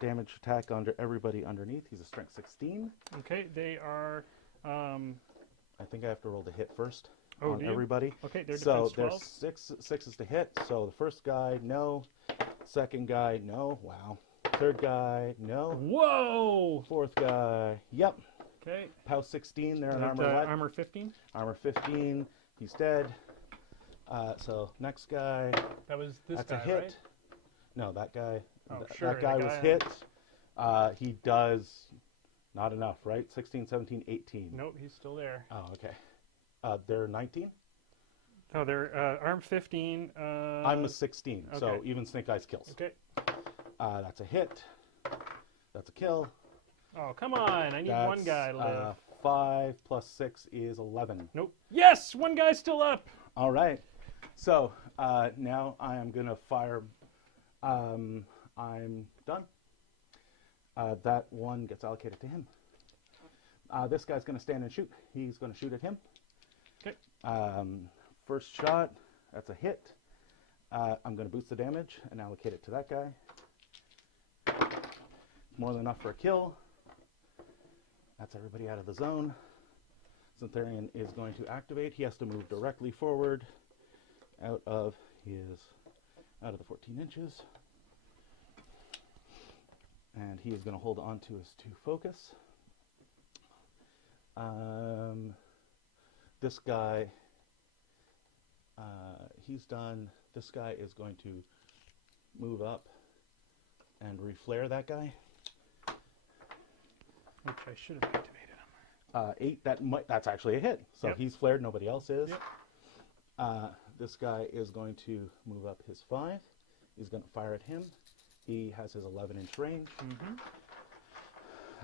damage attack under everybody underneath. He's a strength 16. Okay, they are. I think I have to roll the hit first Oh, on do you? everybody. Okay, they're So defense 12. there's 6s to hit. So the first guy, no. Second guy, no. Wow. Third guy, no. Whoa! Fourth guy, yep. Okay. POW 16, they're Is an that, armor what? armor 15. Armor 15, he's dead. So next guy, That was this that's guy, a hit. right? No, that guy. Oh, that sure, guy the was guy hit. He does not enough, right? 16, 17, 18. Nope, he's still there. Oh, okay. They're 19. Oh, they're arm 15. I'm a 16, so okay. even Snake Eyes kills. Okay. That's a hit. That's a kill. Oh, come on! I need That's, one guy to live. 5 plus 6 is 11. Nope. Yes, one guy's still up. All right. So now I am going to fire. I'm done. That 1 gets allocated to him. This guy's going to stand and shoot. He's going to shoot at him. Okay. First shot, that's a hit. I'm going to boost the damage and allocate it to that guy. More than enough for a kill. That's everybody out of the zone. Syntherian is going to activate. He has to move directly forward out of the 14 inches. And he is going to hold on to his 2 focus. This guy, he's done. This guy is going to move up and reflare that guy. Which I should have activated him. 8, that's actually a hit. So Yep. he's flared, nobody else is. Yep. This guy is going to move up his 5. He's going to fire at him. He has his 11-inch range.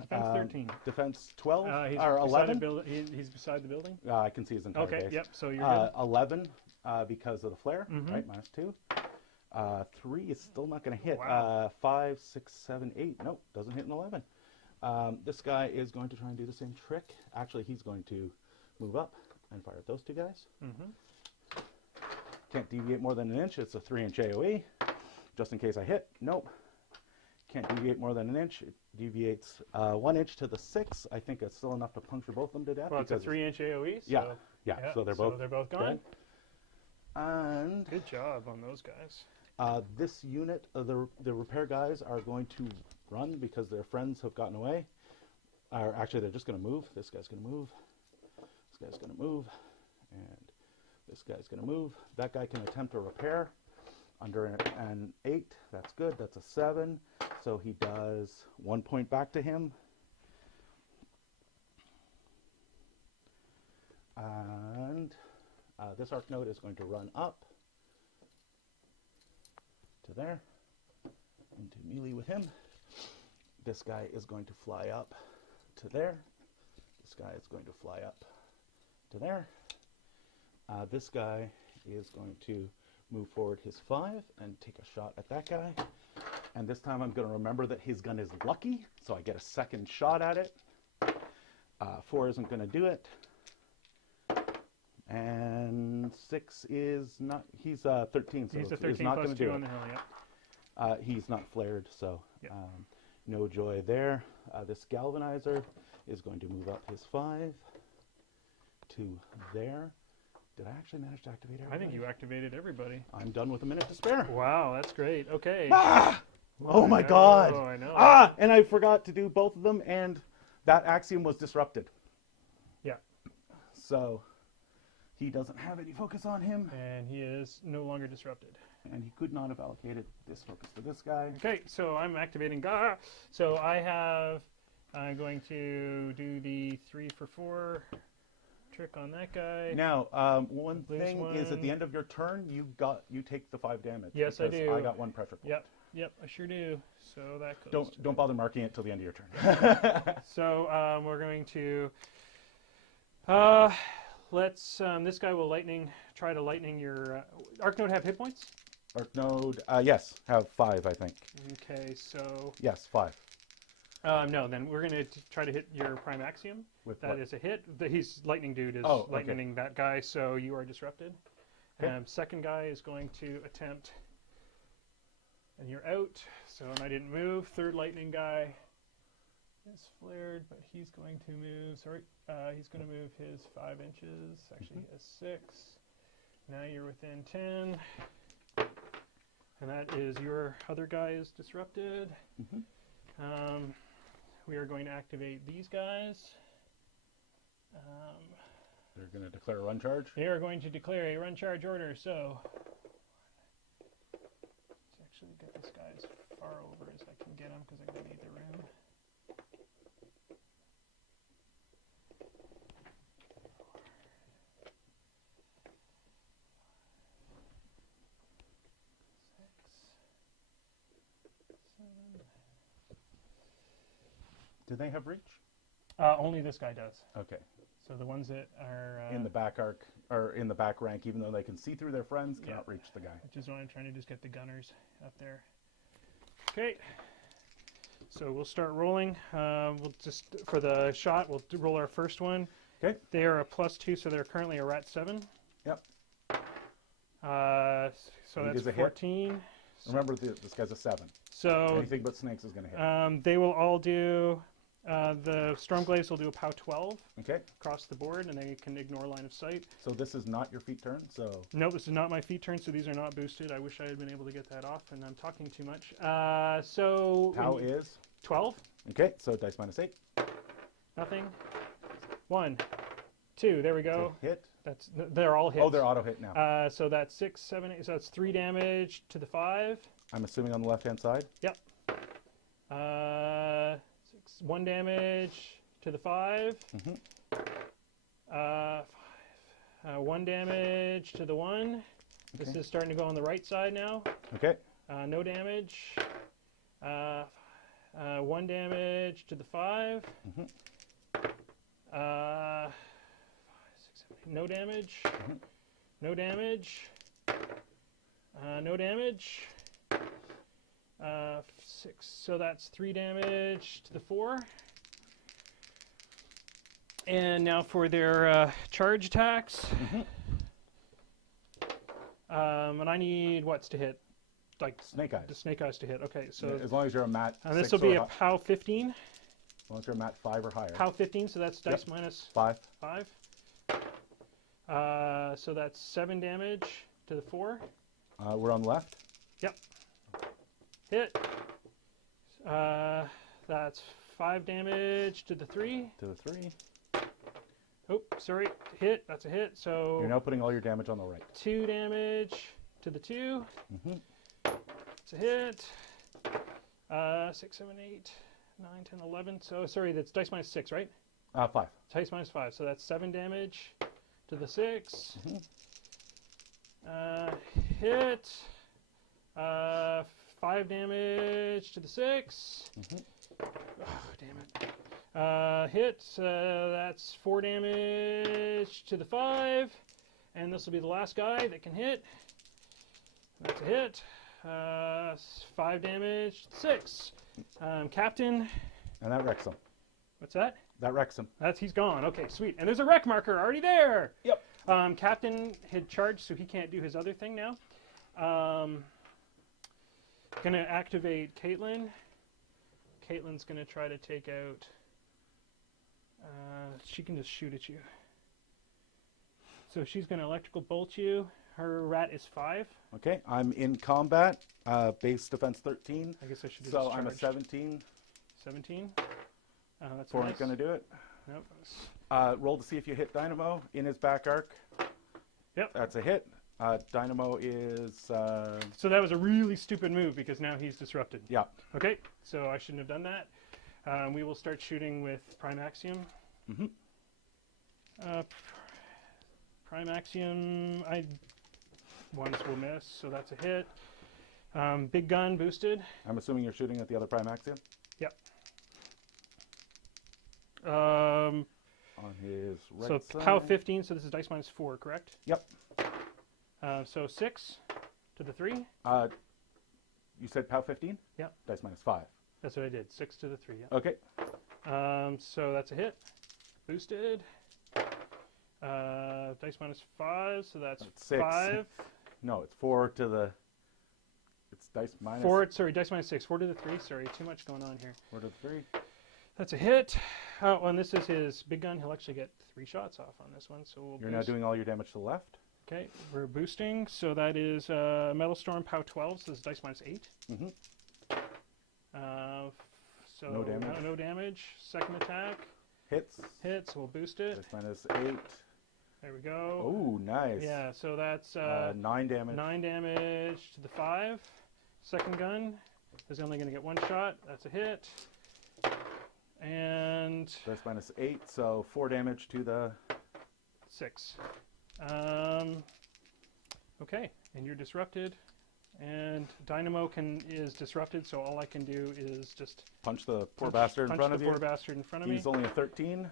Defense 13. Defense 12 He's or beside 11. he's beside the building. I can see his entire Okay, base. yep, so you're good. 11 because of the flare, right? -2. 3 is still not going to hit. Wow. 5, 6, 7, 8. Nope, doesn't hit an 11. This guy is going to try and do the same trick. Actually, he's going to move up and fire at those 2 guys. Can't deviate more than an inch. It's a 3-inch AoE. Just in case I hit. Nope. Can't deviate more than an inch. It deviates 1 inch to the 6. I think it's still enough to puncture both of them to death. Well, it's a 3-inch AoE. So, yeah. So they're both gone. dead. And Good job on those guys. this unit, the repair guys are going to run because their friends have gotten away. Or actually, they're just going to move. This guy's going to move. This guy's going to move. And this guy's going to move. That guy can attempt a repair under an 8. That's good. That's a 7. So he does 1 point back to him. And this arc node is going to run up to there, into melee with him. This guy is going to fly up to there. This guy is going to fly up to there. This guy is going to move forward his 5 and take a shot at that guy. And this time I'm going to remember that his gun is lucky, so I get a second shot at it. 4 isn't going to do it. And 6 is not, he's 13, so He's a it's 13 not plus going to 2 do on it. the hill, yeah. He's not flared, so Yep. no joy there. This galvanizer is going to move up his 5 to there. Did I actually manage to activate everybody? I think you activated everybody. I'm done with a minute to spare. Wow, that's great. Okay. Oh my I know, god! I know. And I forgot to do both of them, and that axiom was disrupted. Yeah. So he doesn't have any focus on him, And he is no longer disrupted. and he could not have allocated this focus to this guy. Okay, so I'm activating. So I'm going to do the 3 for 4 trick on that guy. Now, one Lose thing is at the one. end of your turn, you take the 5 damage. Yes, I because do. I got 1 pressure point. Yep, I sure do. So that goes. Don't bother marking it till the end of your turn. So we're going to. Let's. This guy will try to lightning your. Arc node have hit points? Arc node, yes, have 5, I think. Okay, so. Yes, 5. No, then we're going to try to hit your prime axiom. With That what? is a hit. He's lightning dude is Oh, okay. lightning that guy, so you are disrupted. Okay. Second guy is going to attempt, and you're out. So and I didn't move. Third lightning guy is flared, but he's going to move. Sorry, he's going to move his 5 inches. Actually, he has 6. Now you're within 10, and that is your other guy is disrupted. We are going to activate these guys. They're going to declare a run charge. They are going to declare a run charge order, so let's actually get this guy as far over as I can get him because I'm going to need the room. Do they have reach? Only this guy does. Okay. So the ones that are In the back arc, or in the back rank, even though they can see through their friends, cannot reach the guy. which is why I'm trying to just get the gunners up there. Okay. So we'll start rolling. We'll just, for the shot, we'll roll our first one. Okay. They are a +2, so they're currently a rat 7. Yep. So Eight that's is a hit. 14. Remember, this guy's a 7. So Anything but snakes is going to hit. they will all do, the Stormglaives will do a POW 12 Okay. across the board, and then you can ignore line of sight. So this is not your feet turn. So No, this is not my feet turn, so these are not boosted. I wish I had been able to get that off, and I'm talking too much. So POW is 12, okay. So dice -8. nothing. 1, 2, there we go. So hit. They're all hits. Oh, they're auto hit now. So that's 6, 7, 8. So that's 3 damage to the 5. I'm assuming on the left hand side. Yep. 1 damage to the 5. Mhm. 1 damage to the 1. This Okay. is starting to go on the right side now. Okay. No damage. 1 damage to the 5. Mhm. 5, 6, 7, 8. No damage. Mhm. No damage. No damage. 6. So that's 3 damage to the 4. And now for their charge attacks. Mhm. And I need what's to hit? Like Snake eyes. the snake eyes to hit. Okay, so As long as you're a mat. and this 6 will be or a POW 15. as long as you're a mat 5 or higher. POW 15, so that's dice Yep. minus 5. 5. So that's 7 damage to the 4. We're on the left. Hit. That's 5 damage to the 3. To the 3. Oh, sorry. Hit. That's a hit. So You're now putting all your damage on the right. 2 damage to the 2. Mhm. It's a hit. 6, 7, 8, 9, 10, 11. So sorry, that's dice minus 6, right? 5. Dice minus 5. So that's 7 damage to the 6. Hit. 5 damage to the 6. Oh, damn it. Hit. That's 4 damage to the 5. And this will be the last guy that can hit. That's a hit. 5 damage to the 6. Captain. And that wrecks him. What's that? That wrecks him. He's gone. Okay, sweet. And there's a wreck marker already there. Yep. Captain had charged, so he can't do his other thing now. Gonna activate Caitlin. Caitlin's gonna try to take out. She can just shoot at you. So she's gonna electrical bolt you. Her rat is 5. Okay. I'm in combat. Base defense 13. I guess I should do So this I'm a charge. 17. 17. That's 4 nice. ain't going to do it. Nope. Roll to see if you hit Dynamo in his back arc. Yep. That's a hit. Dynamo is. So that was a really stupid move because now he's disrupted. Yeah. Okay, so I shouldn't have done that. We will start shooting with Prime Axiom. Mhm. Prime Axiom, ones will miss, so that's a hit. Big gun boosted. I'm assuming you're shooting at the other Prime Axiom Yep. on his right So side. POW 15, so this is dice minus 4, correct? Yep. So 6 to the 3. You said POW 15? Yep. Dice minus 5. That's what I did. 6 to the 3. Yeah. Okay. So that's a hit. Boosted. Dice minus 5, so that's That's 6. 5. No, it's 4 to the. It's dice minus 4, sorry, dice minus 6. 4 to the 3. Sorry, too much going on here. 4 to the 3. That's a hit. Oh, and this is his big gun. He'll actually get 3 shots off on this one. So we'll You're now boost. doing all your damage to the left. Okay, we're boosting. So that is Metal Storm POW 12. So this is dice minus 8. Mm-hmm. So No damage. no damage. Second attack. Hits. Hits. We'll boost it. Dice minus 8. There we go. Oh, nice. Yeah, so that's 9 damage. 9 damage to the 5. Second gun is only going to get 1 shot. That's a hit. And Dice minus 8, so 4 damage to the. 6. Okay, and you're disrupted. And Dynamo is disrupted, so all I can do is just Punch the poor bastard in punch front the of you. poor bastard in front of He's me. only a 13.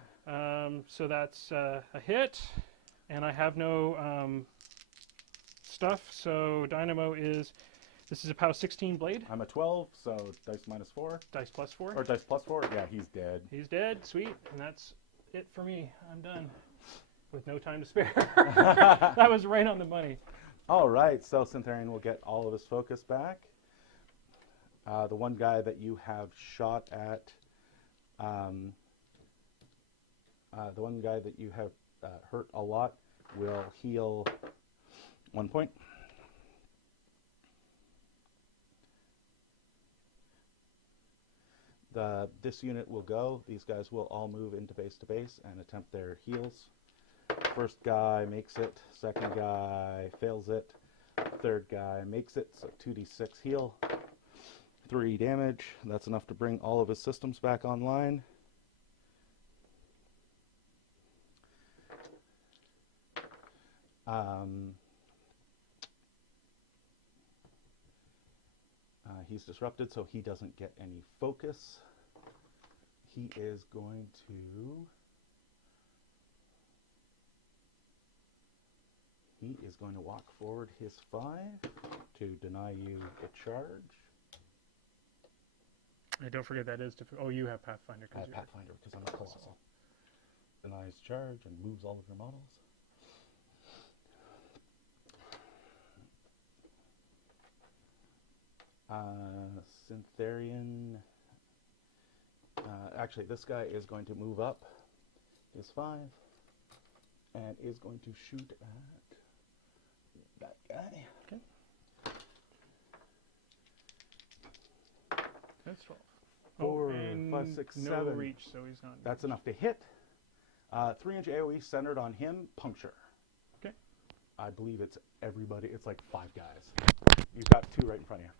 So that's a hit, and I have no stuff. So Dynamo is This is a POW 16 blade. I'm a 12, so dice -4. Dice +4. Or dice +4. Yeah, he's dead. He's dead. Sweet. And that's it for me. I'm done. With no time to spare. That was right on the money. All right, so Syntharian will get all of his focus back. The one guy that you have shot at, the one guy that you have hurt a lot will heal 1 point. This unit will go. These guys will all move into base to base and attempt their heals. First guy makes it. Second guy fails it. Third guy makes it. So 2d6 heal. 3 damage. That's enough to bring all of his systems back online. He's disrupted, so he doesn't get any focus. He is going to... He is going to walk forward his 5 to deny you a charge. And don't forget that is difficult. Oh, you have Pathfinder. I have Pathfinder because I'm a Colossal. Denies charge and moves all of your models. Syntharian. Actually, this guy is going to move up his 5 and is going to shoot at that guy. Okay. That's 12. 4, and 5, 6, no 7. reach, so he's not. That's enough to hit. 3-inch AoE centered on him. Puncture. Okay. I believe it's everybody. It's like 5 guys. You've got 2 right in front of you.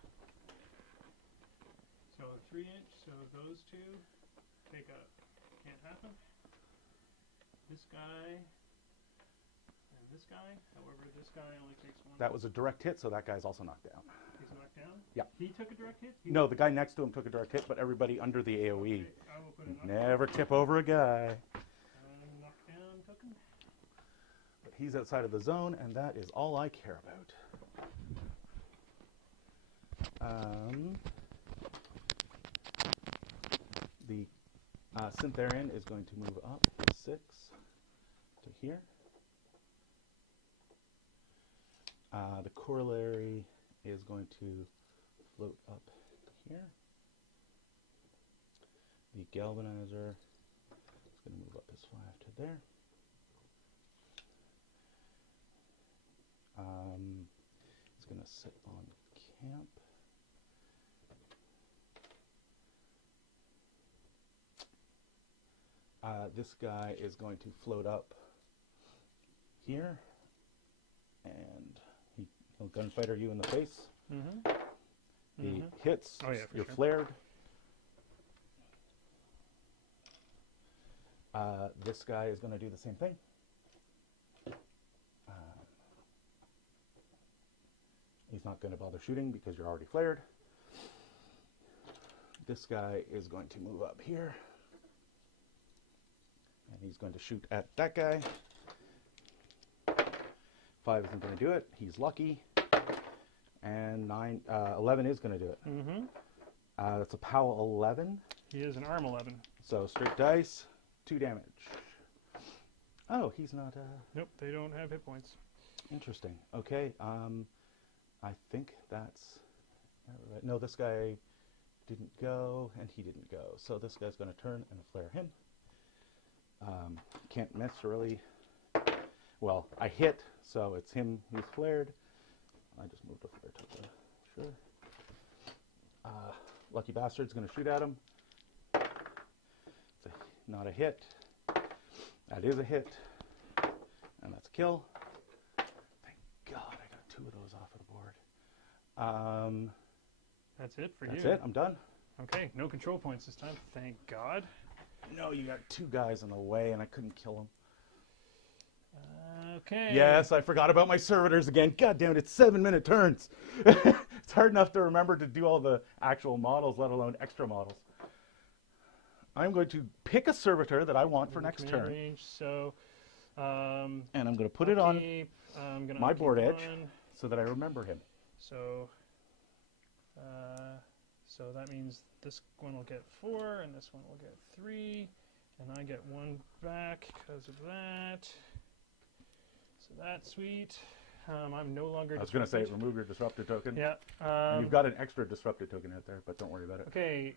So 3-inch. So those 2 take up. Can't happen. This guy and this guy. However, this guy only takes 1. That was a direct hit, so that guy's also knocked down. He's knocked down. Yeah. He took a direct hit. No, the guy next to him took a direct hit, but everybody under the AoE. Okay, I will put a knockdown. Never tip over a guy. Knockdown token. But he's outside of the zone, and that is all I care about. The Syntharian is going to move up 6 to here. The Corollary is going to float up here. The Galvanizer is going to move up his 5 to there. It's going to sit on camp. This guy is going to float up here, and he'll gunfighter you in the face. He hits, Oh, yeah, for you're sure. flared. This guy is going to do the same thing. He's not going to bother shooting because you're already flared. This guy is going to move up here. And he's going to shoot at that guy. 5 isn't going to do it. He's lucky. And 11 is going to do it. That's a POW 11. He is an arm 11. So straight dice, 2 damage. Oh, he's not... Nope, they don't have hit points. Interesting. Okay, I think that's... Right. No, this guy didn't go, and he didn't go. So this guy's going to turn and flare him. Can't miss, really. Well, I hit, so it's him who's flared. I just moved a flare token. Sure. Lucky Bastard's going to shoot at him. It's not a hit. That is a hit. And that's a kill. Thank God I got 2 of those off of the board. That's it for you. That's it. I'm done. Okay, no control points this time. Thank God. No, you got 2 guys in the way, and I couldn't kill them. Okay. Yes, I forgot about my servitors again. God damn it, it's 7-minute turns. It's hard enough to remember to do all the actual models, let alone extra models. I'm going to pick a servitor that I want for next turn. Range, so, And I'm going to put it on my board edge so that I remember him. So So that means this one will get 4, and this one will get 3, and I get 1 back because of that. So that's sweet. I'm no longer. I was going to say, disrupted. remove your disrupted token. Yeah. You've got an extra disrupted token out there, but don't worry about it. Okay.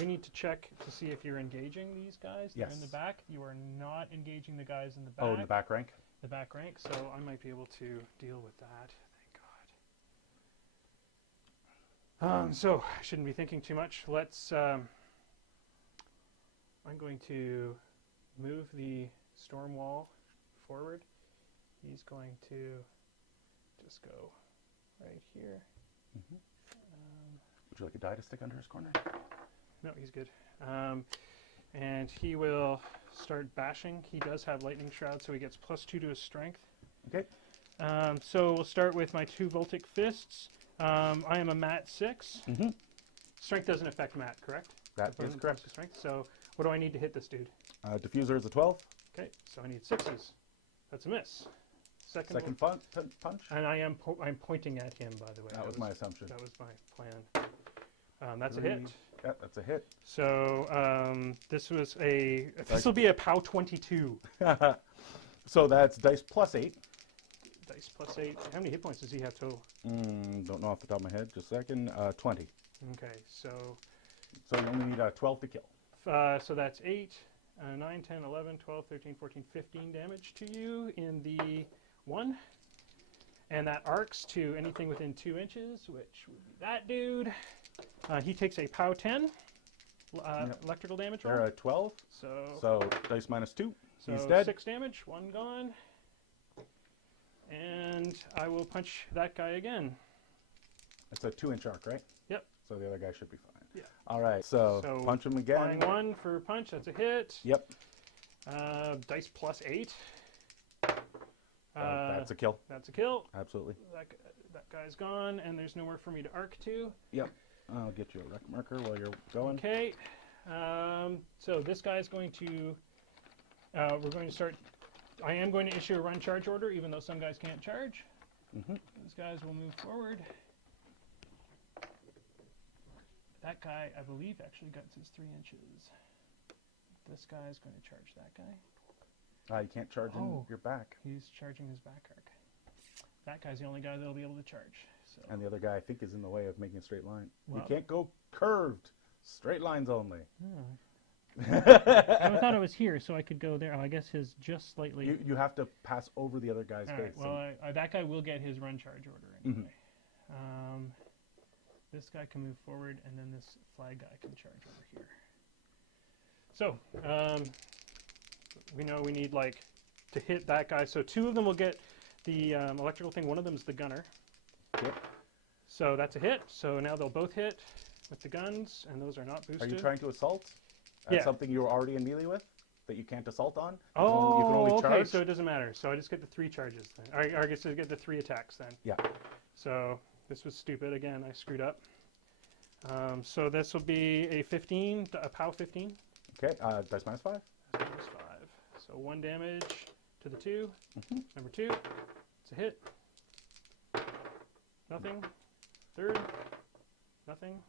We need to check to see if you're engaging these guys. They're in the Yes. back. You are not engaging the guys in the back. Oh, in the back rank? The back rank. So I might be able to deal with that. Thank God. So I shouldn't be thinking too much. Let's. I'm going to move the storm wall forward. He's going to just go right here. Mm-hmm. Would you like a die to stick under his corner? No, he's good. And he will start bashing. He does have lightning shroud, so he gets +2 to his strength. Okay. So we'll start with my 2 Voltic fists. I am a mat 6. Mm-hmm. Strength doesn't affect mat, correct? That is Doesn't correct. affect strength. So what do I need to hit this dude? Diffuser is a 12. Okay, so I need 6s. That's a miss. Second punch. And I'm pointing at him, by the way. That was my assumption. That was my plan. That's a hit. Yeah, that's a hit. So this was a. This will be a POW 22. So that's dice +8. Dice +8. How many hit points does he have total? Don't know off the top of my head. Just a second. 20. Okay, so you only need 12 to kill. so that's 8, 9, 10, 11, 12, 13, 14, 15 damage to you in the 1. And that arcs to anything within 2 inches, which would be that dude. He takes a POW 10 electrical damage roll. They're a 12. So dice -2. So He's dead. 6 damage, 1 gone. And I will punch that guy again. It's a 2-inch arc, right? Yep. So the other guy should be fine. Yeah. All right. So punch him again. Flying 1 for punch, that's a hit. Yep. Dice +8. That's a kill. That's a kill. Absolutely. That guy's gone, and there's nowhere for me to arc to. Yep. I'll get you a rec marker while you're going. Okay. So this guy's going to. We're going to start. I am going to issue a run charge order, even though some guys can't charge. Mm-hmm. These guys will move forward. That guy, I believe, actually got his 3 inches. This guy is going to charge that guy. You can't charge in your back. He's charging his back arc. That guy's the only guy that'll be able to charge. So. And the other guy, I think, is in the way of making a straight line. Well, you can't go curved. Straight lines only. I thought it was here, so I could go there. Oh, I guess his just slightly. You have to pass over the other guy's All face. right, well, that guy will get his run charge order anyway. This guy can move forward, and then this flag guy can charge over here. So, we know we need, to hit that guy. So 2 of them will get the electrical thing. One of them is the gunner. Yep. So that's a hit. So now they'll both hit with the guns, and those are not boosted. Are you trying to assault? Yeah. Something you're already in melee with that you can't assault on? You Oh, can only okay, charge? so it doesn't matter. So I just get the 3 charges then. Or I guess I get the 3 attacks then. Yeah. So this was stupid. Again, I screwed up. So this will be a 15, a POW 15. Okay, dice -5. -5. So 1 damage to the 2. Number 2, it's a hit. Nothing. 3rd, nothing.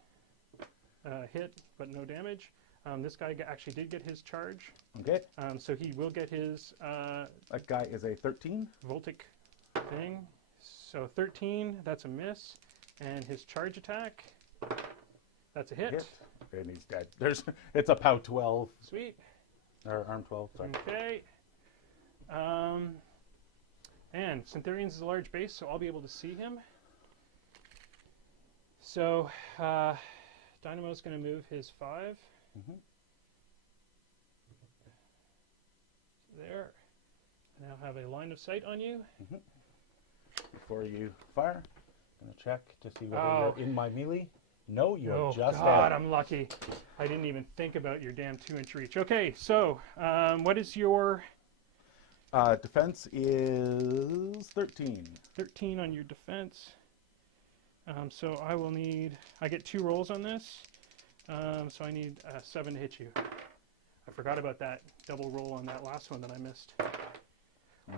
Hit, but no damage. This guy actually did get his charge. Okay. So he will get his That guy is a 13. Voltic thing. So 13, that's a miss. And his charge attack, that's a hit. And he's dead. It's a POW 12. Sweet. Or arm 12, sorry. Okay. And Syntherians is a large base, so I'll be able to see him. So Dynamo's going to move his 5. There. And I'll have a line of sight on you. Before you fire, I'm going to check to see whether you're in my melee. No, you're just God, dead. I'm lucky. I didn't even think about your damn 2-inch reach. Okay, so what is your... Defense is 13. 13 on your defense. So I will need... I get 2 rolls on this. So I need 7 to hit you. I forgot about that double roll on that last one that I missed.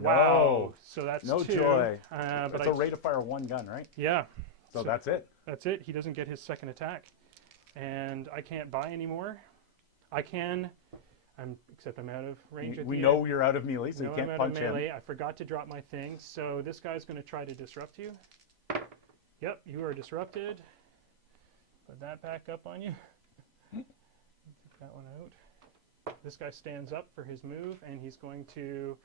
Wow. So that's no 2. joy. But it's a rate of fire 1 gun, right? Yeah. So that's it. That's it. He doesn't get his second attack. And I can't buy anymore. I can, except I'm out of range. We know you're out of melee, so you I'm can't out punch of him. melee. I forgot to drop my thing. So this guy's going to try to disrupt you. Yep, you are disrupted. Put that back up on you. Take that one out. This guy stands up for his move, and he's going to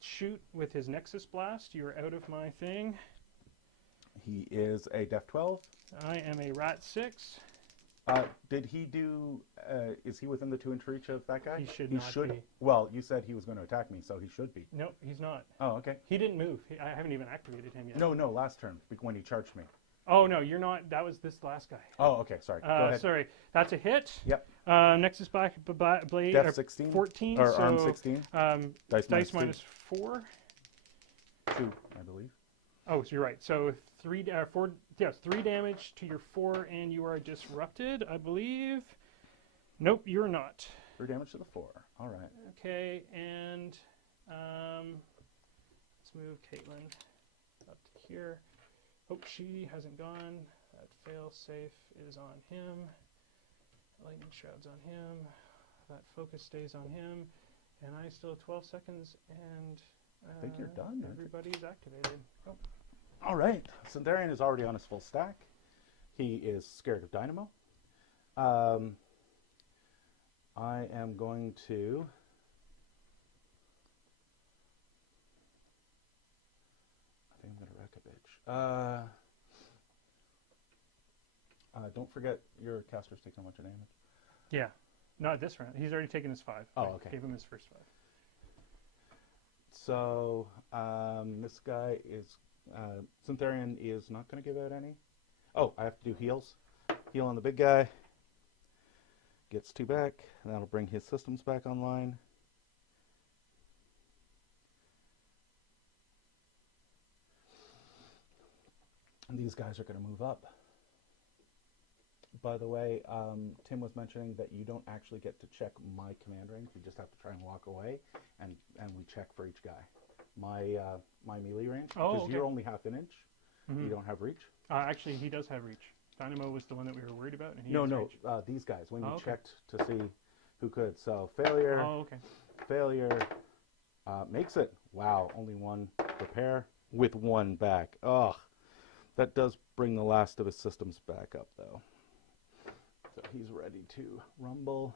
shoot with his Nexus Blast. You're out of my thing. He is a Def 12. I am a Rat 6. Did he do? Is he within the 2-inch reach of that guy? He should not be. Well, you said he was going to attack me, so he should be. Nope, he's not. Oh, okay. He didn't move. I haven't even activated him yet. No, last turn when he charged me. Oh, no, you're not. That was this last guy. Oh, okay. Sorry. Go ahead. Sorry. That's a hit. Yep. Nexus Blade. Def 16. 14. Or so, arm 16. Dice minus 4. 2, I believe. Oh, so you're right. So 3 damage to your 4, and you are disrupted, I believe. Nope, you're not. 3 damage to the 4. All right. Okay, and let's move Caitlin up to here. Oh, she hasn't gone. That fail safe is on him. Lightning Shroud's on him. That focus stays on him. And I still have 12 seconds, and I think you're done. everybody's activated. Oh. All right. Syntherian is already on his full stack. He is scared of Dynamo. I am going to... I think I'm going to wreck a bitch. Don't forget your caster's taking a bunch of damage. Yeah. Not this round. He's already taken his 5. Oh, I okay. gave him his first 5. So this guy is... Syntherian is not going to give out any. Oh, I have to do heals. Heal on the big guy. Gets 2 back. And that'll bring his systems back online. And these guys are going to move up. By the way, Tim was mentioning that you don't actually get to check my command range. You just have to try and walk away, and we check for each guy. My melee range, because okay. you're only half an inch, you don't have reach. Actually, he does have reach. Dynamo was the one that we were worried about. And he No, has no, reach. these guys, when you okay. checked to see who could. So failure, okay. failure, makes it. Wow, only 1 repair with 1 back. Ugh, that does bring the last of his systems back up, though. So he's ready to rumble.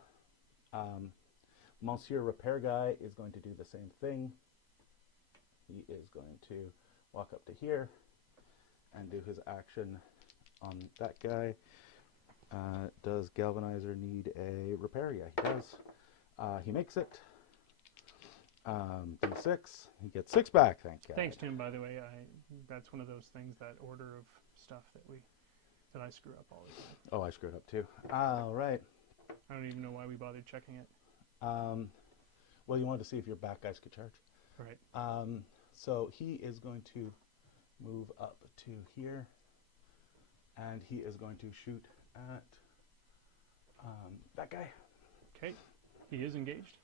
Monsieur Repair Guy is going to do the same thing. He is going to walk up to here and do his action on that guy. Does Galvanizer need a repair? Yeah, he does. He makes it. D6. He gets 6 back, thank God. Thanks, Tim, by the way. That's one of those things, that order of stuff that I screw up all the time. Oh, I screwed up too. All right. I don't even know why we bothered checking it. Well, you wanted to see if your back guys could charge. Right. So he is going to move up to here, and he is going to shoot at that guy. Okay. He is engaged.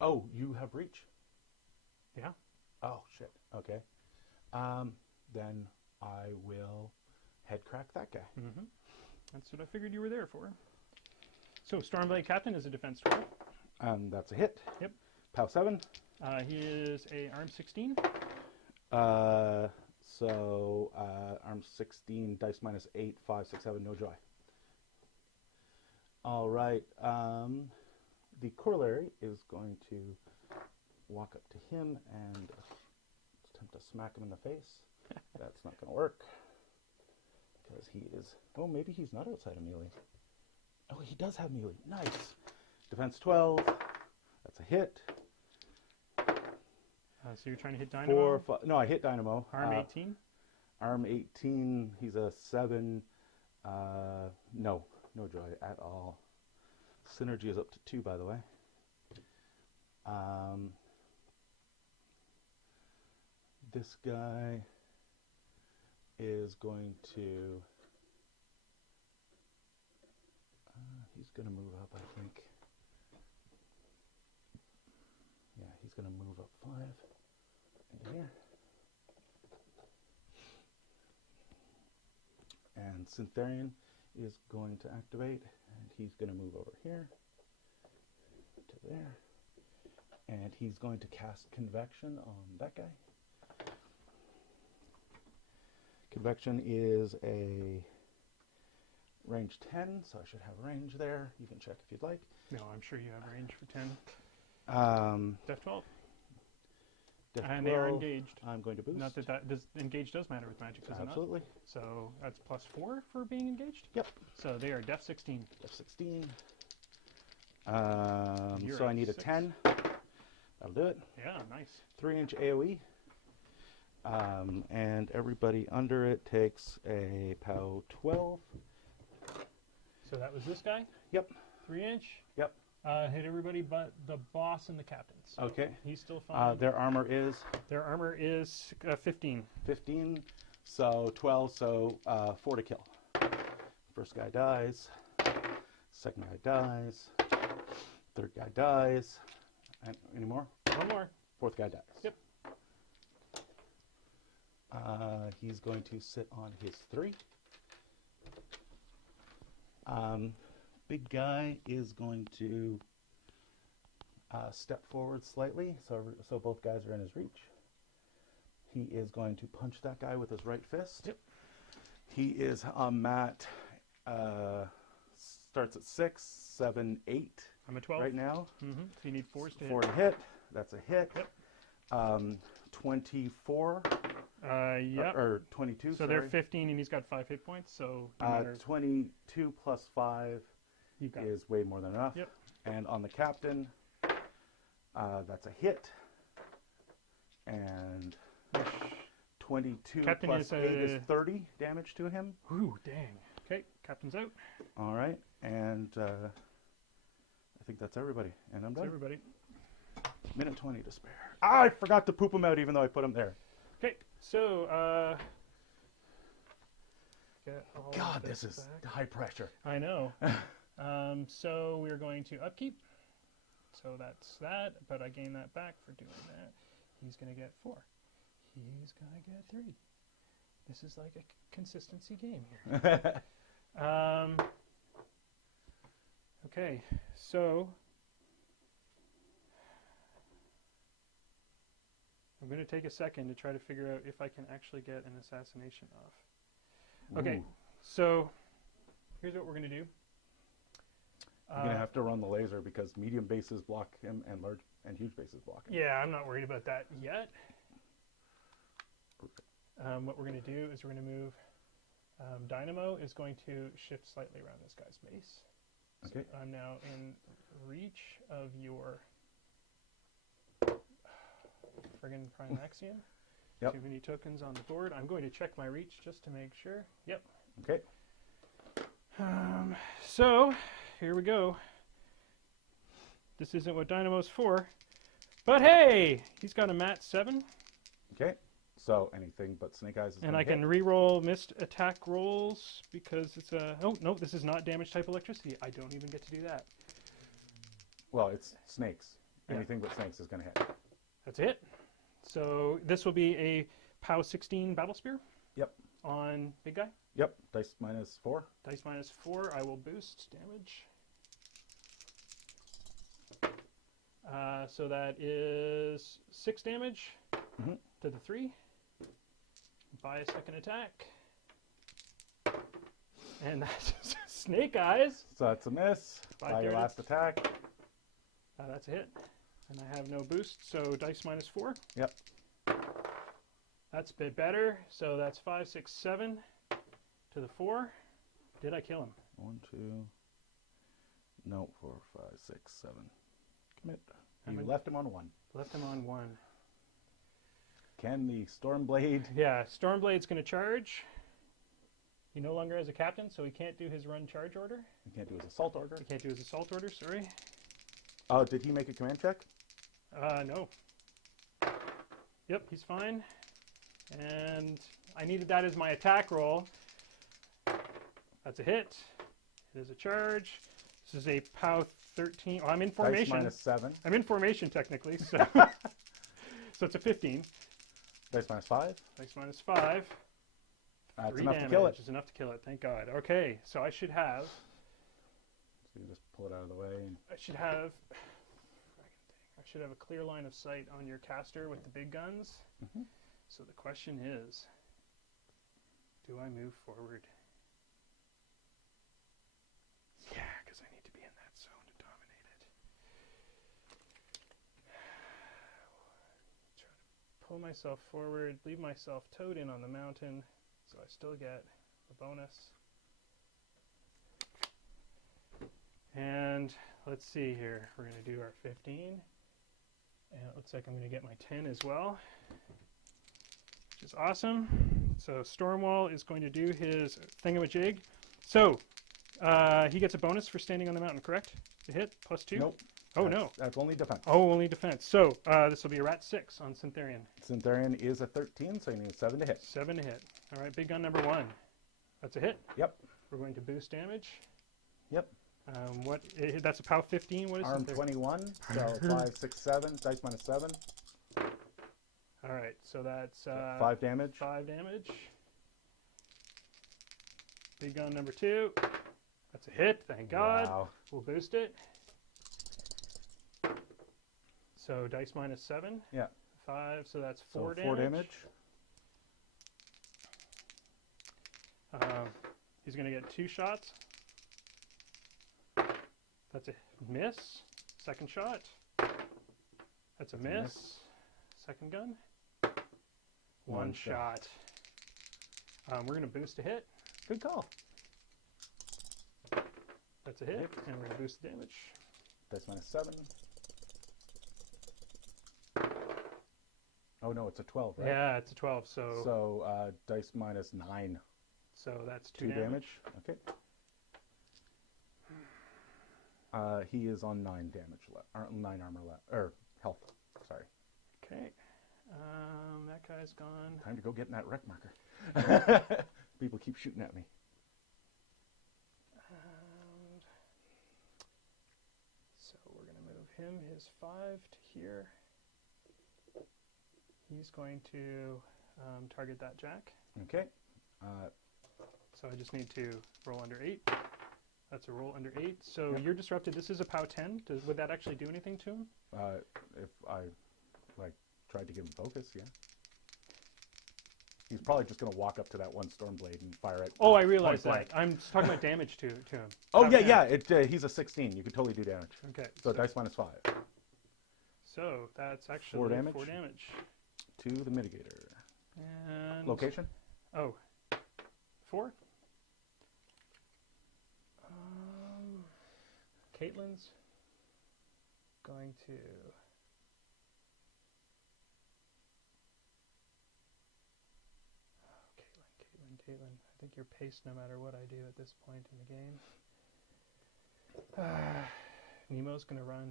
Oh, you have reach? Yeah. Oh, shit. Okay. Then I will head crack that guy. Mm-hmm. That's what I figured you were there for. So Stormblade Captain is a defense 12. And that's a hit. Yep. POW 7. He is a arm 16. Arm 16, dice minus 8, 5, 6, 7, no joy. All right. The corollary is going to walk up to him and attempt to smack him in the face. That's not going to work. Because he is... Oh, maybe he's not outside of melee. Oh, he does have melee. Nice. Defense 12. That's a hit. So you're trying to hit Dynamo? No, I hit Dynamo. Arm 18? Arm 18. He's a 7. No joy at all. Synergy is up to 2, by the way. This guy is going to... he's going to move up, I think. Yeah, he's going to move up 5 into here. And Syntherian is going to activate, and he's going to move over here to there. And he's going to cast Convection on that guy. Convection is a range 10, so I should have range there. You can check if you'd like. No, I'm sure you have range for 10. Def 12. Def And 12, they are engaged. I'm going to boost. Not that this engage does matter with magic, does it not? Absolutely. So that's +4 for being engaged? Yep. So they are Def 16. Def 16. You're So I at need a 6. 10. That'll do it. Yeah, nice. 3-inch AoE. And everybody under it takes a POW 12. So that was this guy? Yep. 3-inch? Yep. Hit everybody but the boss and the captain. So Okay. he's still fine. Their armor is Their armor is 15. 15, so 12, so 4 to kill. First guy dies. Second guy dies. Third guy dies. And any more? One more. Fourth guy dies. Yep. He's going to sit on his 3. Big guy is going to step forward slightly, so both guys are in his reach. He is going to punch that guy with his right fist. Yep. He is on mat, starts at 6, 7, 8 I'm a 12. right now. Mm-hmm. So you need 4s to 4 hit. to hit. That's a hit. Yep. 24. Yep. Or 22, So sorry. they're 15 and he's got 5 hit points. So no matter, 22 plus 5 you got is way more than enough. Yep. And on the captain, that's a hit. And 22 Captain plus is 8 is 30 damage to him. Ooh, dang. Okay, captain's out. All right. And I think that's everybody. And I'm That's done. everybody. Minute 20 to spare. I forgot to poop him out even though I put him there. Okay, so get all God, of this is back. high pressure. I know. So we're going to upkeep. So that's that, but I gain that back for doing that. He's going to get 4. He's going to get 3. This is like a consistency game here. Okay, so I'm going to take a second to try to figure out if I can actually get an assassination off. Okay, Ooh. so here's what we're going to do. You're going to have to run the laser because medium bases block him and large and huge bases block him. Yeah, I'm not worried about that yet. What we're going to do is we're going to move. Dynamo is going to shift slightly around this guy's base. Okay. So I'm now in reach of your friggin' Primaxium. Yep. Too many tokens on the board. I'm going to check my reach just to make sure. Yep. Okay. So here we go. This isn't what Dynamo's for, but hey, he's got a mat 7, Okay. So anything but Snake Eyes is and gonna I can hit. re-roll missed attack rolls because it's a. Oh no, this is not damage type electricity. I don't even get to do that. Well, it's snakes. Yeah. Anything but snakes is going to hit. That's it. So this will be a POW 16 battle spear. Yep. On big guy. Yep. Dice minus 4. Dice minus 4. I will boost damage. So that is 6 damage to the 3. Buy a second attack. And that's Snake Eyes. So that's a miss. Five By your damage. last attack. That's a hit. And I have no boost, so dice minus 4. Yep. That's a bit better. So that's 5, 6, 7 to the 4. Did I kill him? 1, 2. No, 4, 5, 6, 7. Commit. You left him on 1. Left him on 1. Can the Stormblade? Yeah, Stormblade's going to charge. He no longer has a captain, so he can't do his run charge order. He can't do his assault order. He can't do his assault order, sorry. Oh, did he make a command check? No. Yep, he's fine. And I needed that as my attack roll. That's a hit. It is a charge. This is a POW 13. Oh, I'm in Dice formation. minus 7. I'm in formation, technically, so... so it's a 15. Dice minus 5. Dice minus 5. That's 3 enough damage to kill it. is enough to kill it. Thank God. Okay, so I should have. So you just pull it out of the way. And... I should have. I should have a clear line of sight on your caster with the big guns. Mhm. So the question is, do I move forward? Yeah, because I need to be in that zone to dominate it. Try to pull myself forward, leave myself towed in on the mountain, so I still get a bonus. And let's see here. We're going to do our 15. And it looks like I'm going to get my 10 as well, which is awesome. So Stormwall is going to do his thingamajig. So he gets a bonus for standing on the mountain, correct? To hit, +2? Nope. Oh, That's- no. That's only defense. Oh, only defense. So this will be a rat 6 on Syntherian. Syntherian is a 13, so you need 7 to hit. 7 to hit. All right, big gun number 1. That's a hit. Yep. We're going to boost damage. Yep. That's a POW 15. What is Arm Syntherian? 21, so 5, 6, 7. Dice -7. All right, so that's 5 damage. 5 damage. Big gun number 2. That's a hit, thank God. Wow. We'll boost it. So dice -7. Yeah. 5, so that's So 4 damage. 4 damage. He's going to get 2 shots. That's a miss. Second shot. That's a miss. Second gun. One shot. We're going to boost a hit. Good call. That's a hit, Hit. and we're going to boost the damage. Dice -7. Oh no, it's a 12, right? Yeah, it's a 12, so So dice -9. that's 2 2 damage. Okay. He is on 9 damage left, or 9 armor left, or health. Sorry. Okay. That guy's gone. Time to go get in that wreck marker. People keep shooting at me. And so we're going to move him, his 5 to here. He's going to target that jack. Okay. So I just need to roll under 8. That's a roll under 8. So Yep. you're disrupted. This is a POW 10. Would that actually do anything to him? If I tried to give him focus, yeah. He's probably just going to walk up to that one Stormblade and fire it. Oh, I realize point that. I'm talking about damage to him. Oh, POW yeah, 10. yeah. He's a 16. You could totally do damage. Okay. So dice -5 So that's actually 4 damage? 4 damage. to the mitigator. And Location? Oh, 4. Caitlin's going to. Caitlin. I think you're paced no matter what I do at this point in the game. Nemo's going to run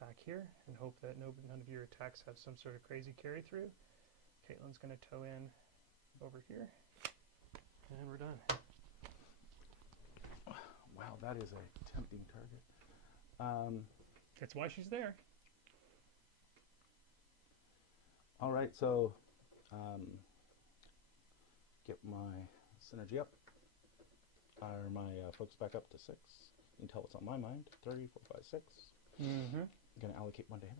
back here and hope that none of your attacks have some sort of crazy carry through. Caitlin's going to tow in over here. And we're done. Wow, that is a tempting target. That's why she's there. All right, so get my synergy up, or my focus back up to 6. You can tell what's on my mind. 3, 4, 5, 6. Mm-hmm. I'm going to allocate 1 to him.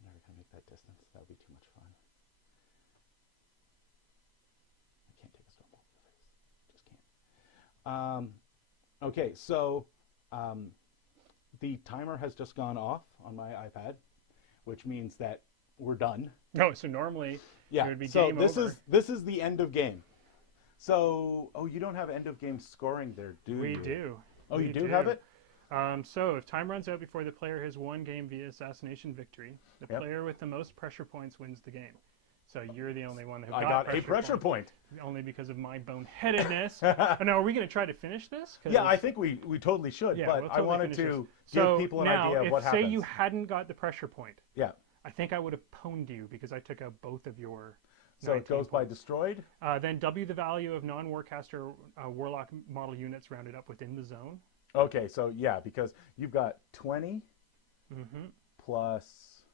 I'm never going to make that distance. That would be too much fun. I can't take a Stormbolt in the face. Just can't. Okay, so the timer has just gone off on my iPad, which means that we're done. Oh, so normally it would be so game this over. this is the end of game. So, you don't have end of game scoring there, do you? We do. Oh, We you do have it? So if time runs out before the player has won game via assassination victory, the Yep. player with the most pressure points wins the game. So you're the only one who I got a pressure point. point. Only because of my boneheadedness. Now, are we going to try to finish this? 'Cause- Yeah, I think we totally should, Yeah, but we'll I totally wanted finish to this. give So people an now, idea of what if happens. say you hadn't got the pressure point, Yeah. I think I would have pwned you because I took out both of your. So it 19 goes by points. destroyed. Then W the value of non-warcaster warlock model units rounded up within the zone. Okay, so yeah, because you've got 20 Mm-hmm. plus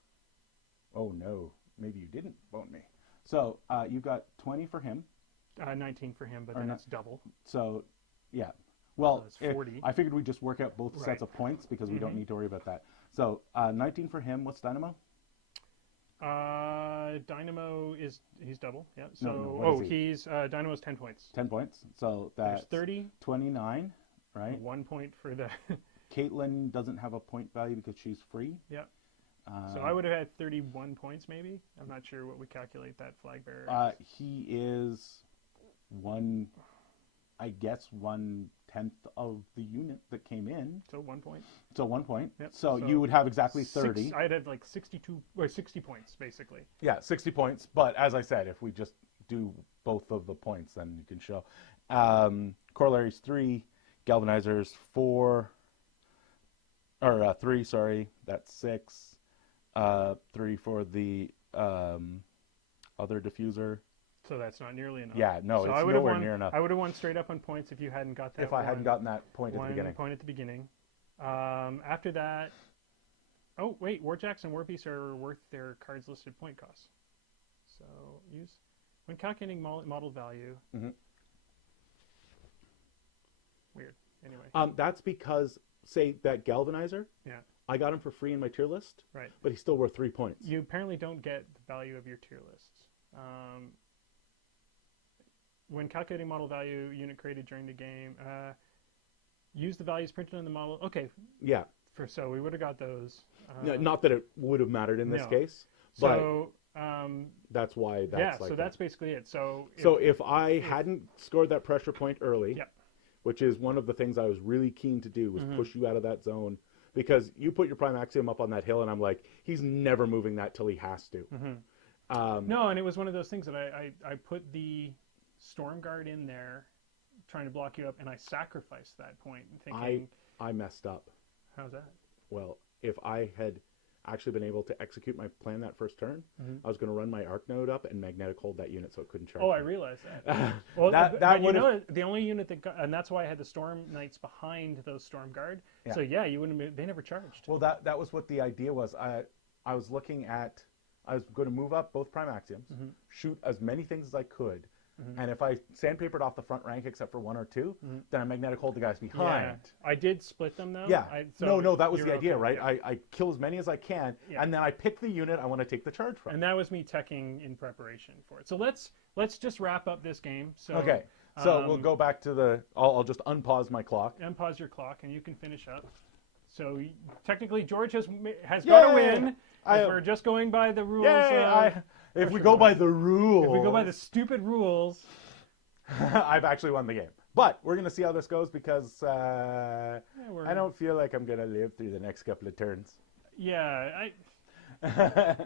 Oh no, maybe you didn't bone me. So you got 20 for him. 19 for him, but Or then not- it's double. So yeah. Well, So it's 40. I figured we'd just work out both Right. sets of points because we don't need to worry about that. So 19 for him. What's Dynamo? Dynamo he's double. Yeah. No, So no, what is he? he's Dynamo's 10 points. 10 points. So There's that's 30. 29, right? 1 point for the. Caitlin doesn't have a point value because she's free. Yep. So I would have had 31 points maybe. I'm not sure what we calculate that flag bearer. As. He is I guess 1/10 of the unit that came in. So 1 point. So 1 point. Yep. So So you would have exactly 30. I'd have like 62 or 60 points basically. Yeah, 60 points. But as I said, if we just do both of the points, then you can show. Corollary's 3, Galvanizer's 4, or 3, sorry. That's 6. 3 for the other diffuser. So that's not nearly enough. Yeah, no, so it's I would have nowhere won, near enough. I would have won straight up on points if you hadn't got that. If I hadn't gotten that point at the one beginning. point at the beginning. After that, oh wait, Warjacks and Warpiece are worth their cards listed point costs. So use when calculating model value. Mhm. Weird. Anyway. That's because, say, that Galvanizer, Yeah. I got him for free in my tier list, Right. but he's still worth 3 points. You apparently don't get the value of your tier lists. When calculating model value unit created during the game, use the values printed on the model. Okay, Yeah. so we would have got those. No, not that it would have mattered in this no. case, but So that's why that's yeah, like so that's basically it. So if I hadn't scored that pressure point early, Yep. which is one of the things I was really keen to do, was Mm-hmm. push you out of that zone, because you put your prime axiom up on that hill, and I'm like, he's never moving that till he has to. Mm-hmm. No, and it was one of those things that I put the Storm Guard in there, trying to block you up, and I sacrificed that point, thinking, I messed up. how's that? Well, if I had actually been able to execute my plan that first turn, I was going to run my arc node up and magnetic hold that unit so it couldn't charge. Oh, me. I realized that. Well, That but you would've- know, the only unit that got, and that's why I had the Storm Knights behind those Storm Guard. Yeah. So yeah, you wouldn't. They never charged. Well, that was what the idea was. I was looking at, I was going to move up both prime axioms, shoot as many things as I could, and if I sandpapered off the front rank except for 1 or 2, then I magnetic hold the guys behind. Yeah, I did split them though. Yeah. No, that was you're the idea, okay. right? I kill as many as I can, Yeah. and then I pick the unit I want to take the charge from. And that was me teching in preparation for it. So let's just wrap up this game. So Okay, so we'll go back to the. I'll just unpause my clock. unpause your clock, and you can finish up. So technically, George has got to Yay! win. I- If we're just going by the rules. Yay! If we sure. go by the rules, If we go by the stupid rules, I've actually won the game. But we're going to see how this goes because we're- I don't feel like I'm going to live through the next couple of turns. yeah,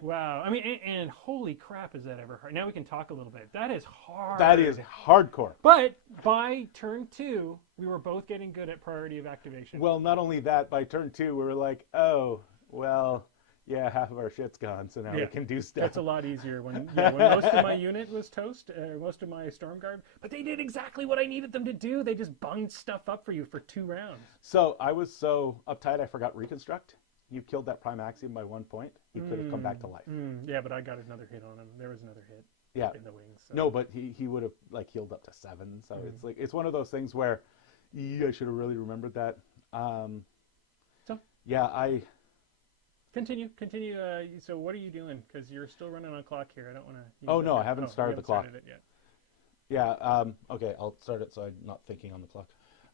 wow. I mean, and holy crap, is that ever hard? Now we can talk a little bit. That is hard. That is hardcore. But by turn 2, we were both getting good at priority of activation. Well, not only that, by turn 2, we were like, oh, well, yeah, half of our shit's gone, so now we Yeah. can do stuff. That's a lot easier when most of my unit was toast, most of my Storm Guard, but they did exactly what I needed them to do. They just bunged stuff up for you for 2 rounds. So I was so uptight I forgot Reconstruct. You killed that prime axiom by 1 point. He could have come back to life. Yeah, but I got another hit on him. There was another hit Yeah. in the wings. So. No, but he would have like healed up to 7. So it's like it's one of those things where I should have really remembered that. So? Yeah, I Continue. So what are you doing? Because you're still running on clock here. I don't want to. Oh, no, I haven't started the clock. Started it yet. yeah. Okay, I'll start it so I'm not thinking on the clock.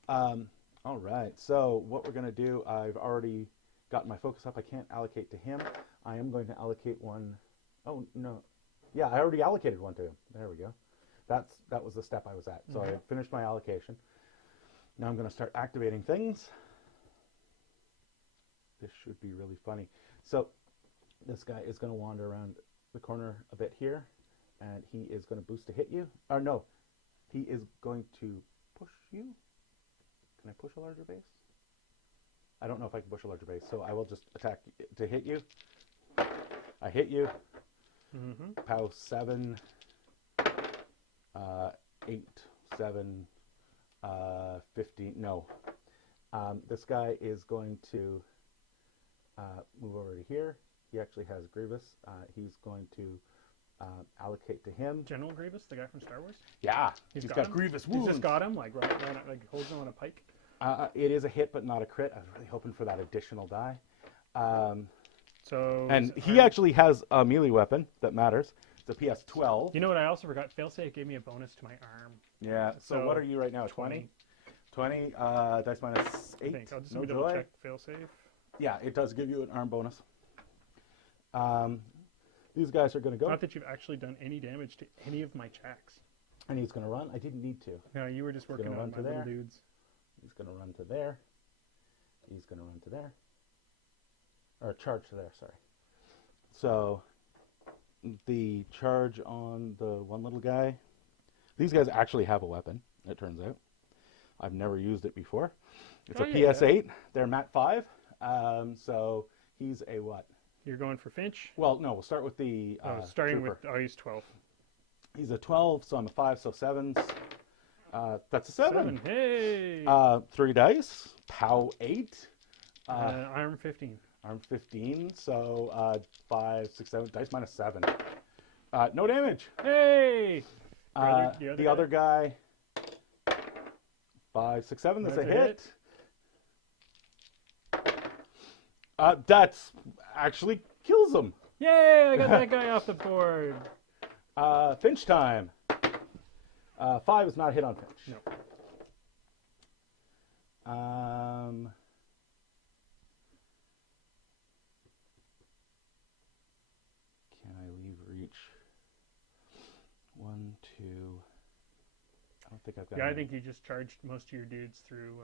All right. So what we're gonna do? I've already got my focus up. I can't allocate to him. I am going to allocate one. Oh no. Yeah, I already allocated one to him. There we go. That was the step I was at. So I finished my allocation. Now I'm going to start activating things. This should be really funny. So this guy is going to wander around the corner a bit here, and he is going to boost to hit you. Or no, he is going to push you. Can I push a larger base? I don't know if I can push a larger base, so I will just attack to hit you. I hit you. POW 7, 8, 7, 15. No. This guy is going to move over to here. He actually has Grievous. He's going to allocate to him. General Grievous, the guy from Star Wars. Yeah, He's got him? Grievous He's wounds. just got him, like like holds him on a pike. It is a hit, but not a crit. I was really hoping for that additional die. So And he actually has a melee weapon that matters. It's a PS12. You know what I also forgot? Failsafe gave me a bonus to my arm. Yeah. So So, what are you right now? 20? 20. Dice minus 8. I think. I'll just No let me double joy. check failsafe. Yeah, it does give you an arm bonus. These guys are going to go. Not that you've actually done any damage to any of my checks. And he's going to run. I didn't need to. No, you were just gonna working run on to my little there. dudes. He's going to run to there. He's going to run to there. Or charge to there, sorry. So the charge on the one little guy. These guys actually have a weapon, it turns out. I've never used it before. It's Oh, a yeah. PS8. They're Mat 5. So he's a what? You're going for Finch? Well, no, we'll start with the Starting trooper. with, he's 12. He's a 12, so I'm a 5, so 7s. That's a 7. Hey! 3 dice. POW 8. Arm 15. Arm 15, so 5, 6, 7. Dice minus 7. No damage. Hey! The other guy. 5, 6, 7. That's a hit. That's actually kills him. Yay! I got that guy off the board. Finch time. 5 is not a hit on Finch. No. Can I leave reach? 1, 2. I don't think I've got. Yeah, I any. think you just charged most of your dudes through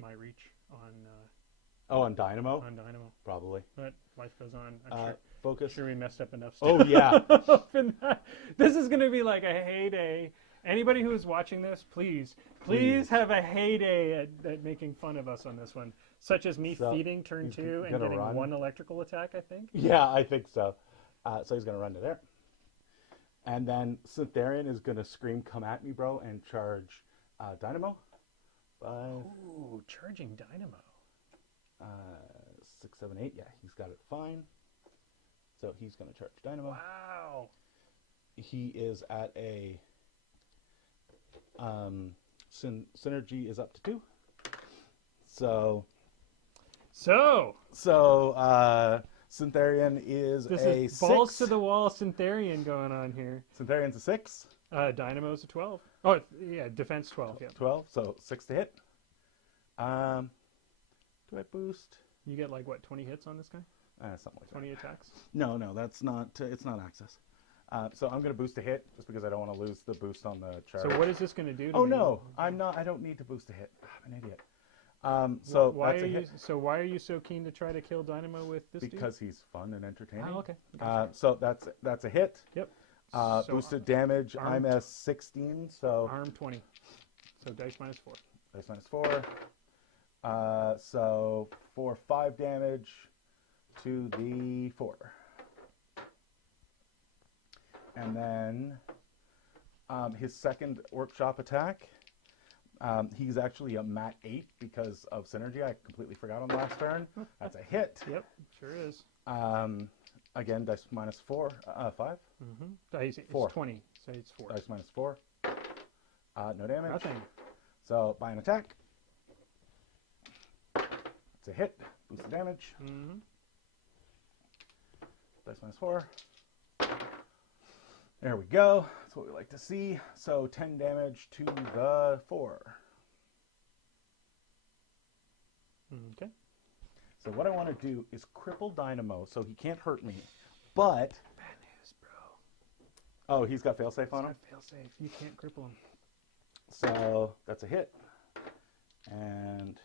my reach on On Dynamo, Dynamo. probably. But life goes on. I'm Focus. sure we messed up enough Oh stuff. yeah. in that. This is going to be like a heyday. Anybody who is watching this, please have a heyday at making fun of us on this one. Such as me So, feeding turn he's 2 and gonna getting run. 1 electrical attack, I think. Yeah, I think so. So he's going to run to there. And then Syntherian is going to scream, "Come at me, bro," and charge Dynamo. 5, Ooh, charging Dynamo. 6, 7, 8. Yeah, he's got it fine. So he's going to charge Dynamo. Wow. He is at a synergy is up to 2. So Syntherian is This a is balls 6. to the wall Syntherian going on here. Syntherian's a 6. Dynamo's a 12. Oh, yeah, defense 12. Yeah. 12, so 6 to hit. Do I boost? You get like what, 20 hits on this guy? Something like 20 attacks? that. No, that's not. It's not access. So I'm going to boost a hit just because I don't want to lose the boost on the charge. So what is this going to do to Oh me? no, I'm not. I don't need to boost a hit. I'm an idiot. So why that's are a you hit why are you so keen to try to kill Dynamo with this because he's fun and entertaining. dude? Oh, okay. Gotcha. So that's a hit. Yep. So Boosted damage. arm- I'm a 16. So Arm 20. So dice minus 4. dice minus 4. So for 5 damage to the 4. And then his second workshop attack, he's actually a Mat 8 because of synergy. I completely forgot on the last turn. That's a hit. Yep, sure is. Again, dice minus 4, 5. Mm-hmm. Dice it's 4. 20, so it's 4. Dice minus 4. No damage. Nothing. So by an attack, it's a hit. Boost the damage. Mm-hmm. Dice minus 4. There we go. That's what we like to see. So 10 damage to the 4. Okay. So what I want to do is cripple Dynamo so he can't hurt me. But Bad news, bro. oh, he's got failsafe on him. Fail safe. You can't cripple him. So that's a hit. And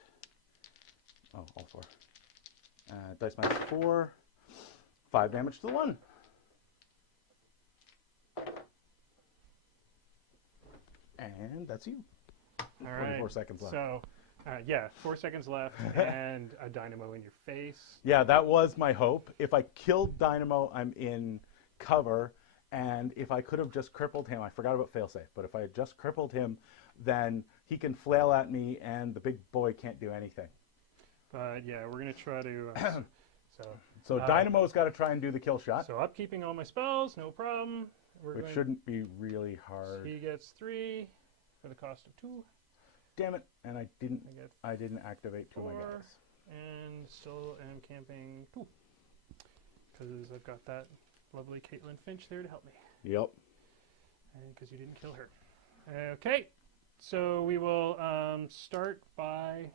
all 4. Dice minus 4. 5 damage to the 1. And that's you. All right. 24 seconds left. So, yeah, 4 seconds left and a Dynamo in your face. Yeah, that was my hope. If I killed Dynamo, I'm in cover. And if I could have just crippled him, I forgot about failsafe, but if I had just crippled him, then he can flail at me and the big boy can't do anything. But yeah, we're going to try to So Dynamo's got to try and do the kill shot, So upkeeping all my spells, no problem. which shouldn't be really hard. He gets 3 for the cost of 2. Damn it! And I get didn't activate 2 of my 4, guys. and still am camping 2 because I've got that lovely Caitlin Finch there to help me. Yep. And because you didn't kill her. Okay, so we will start by.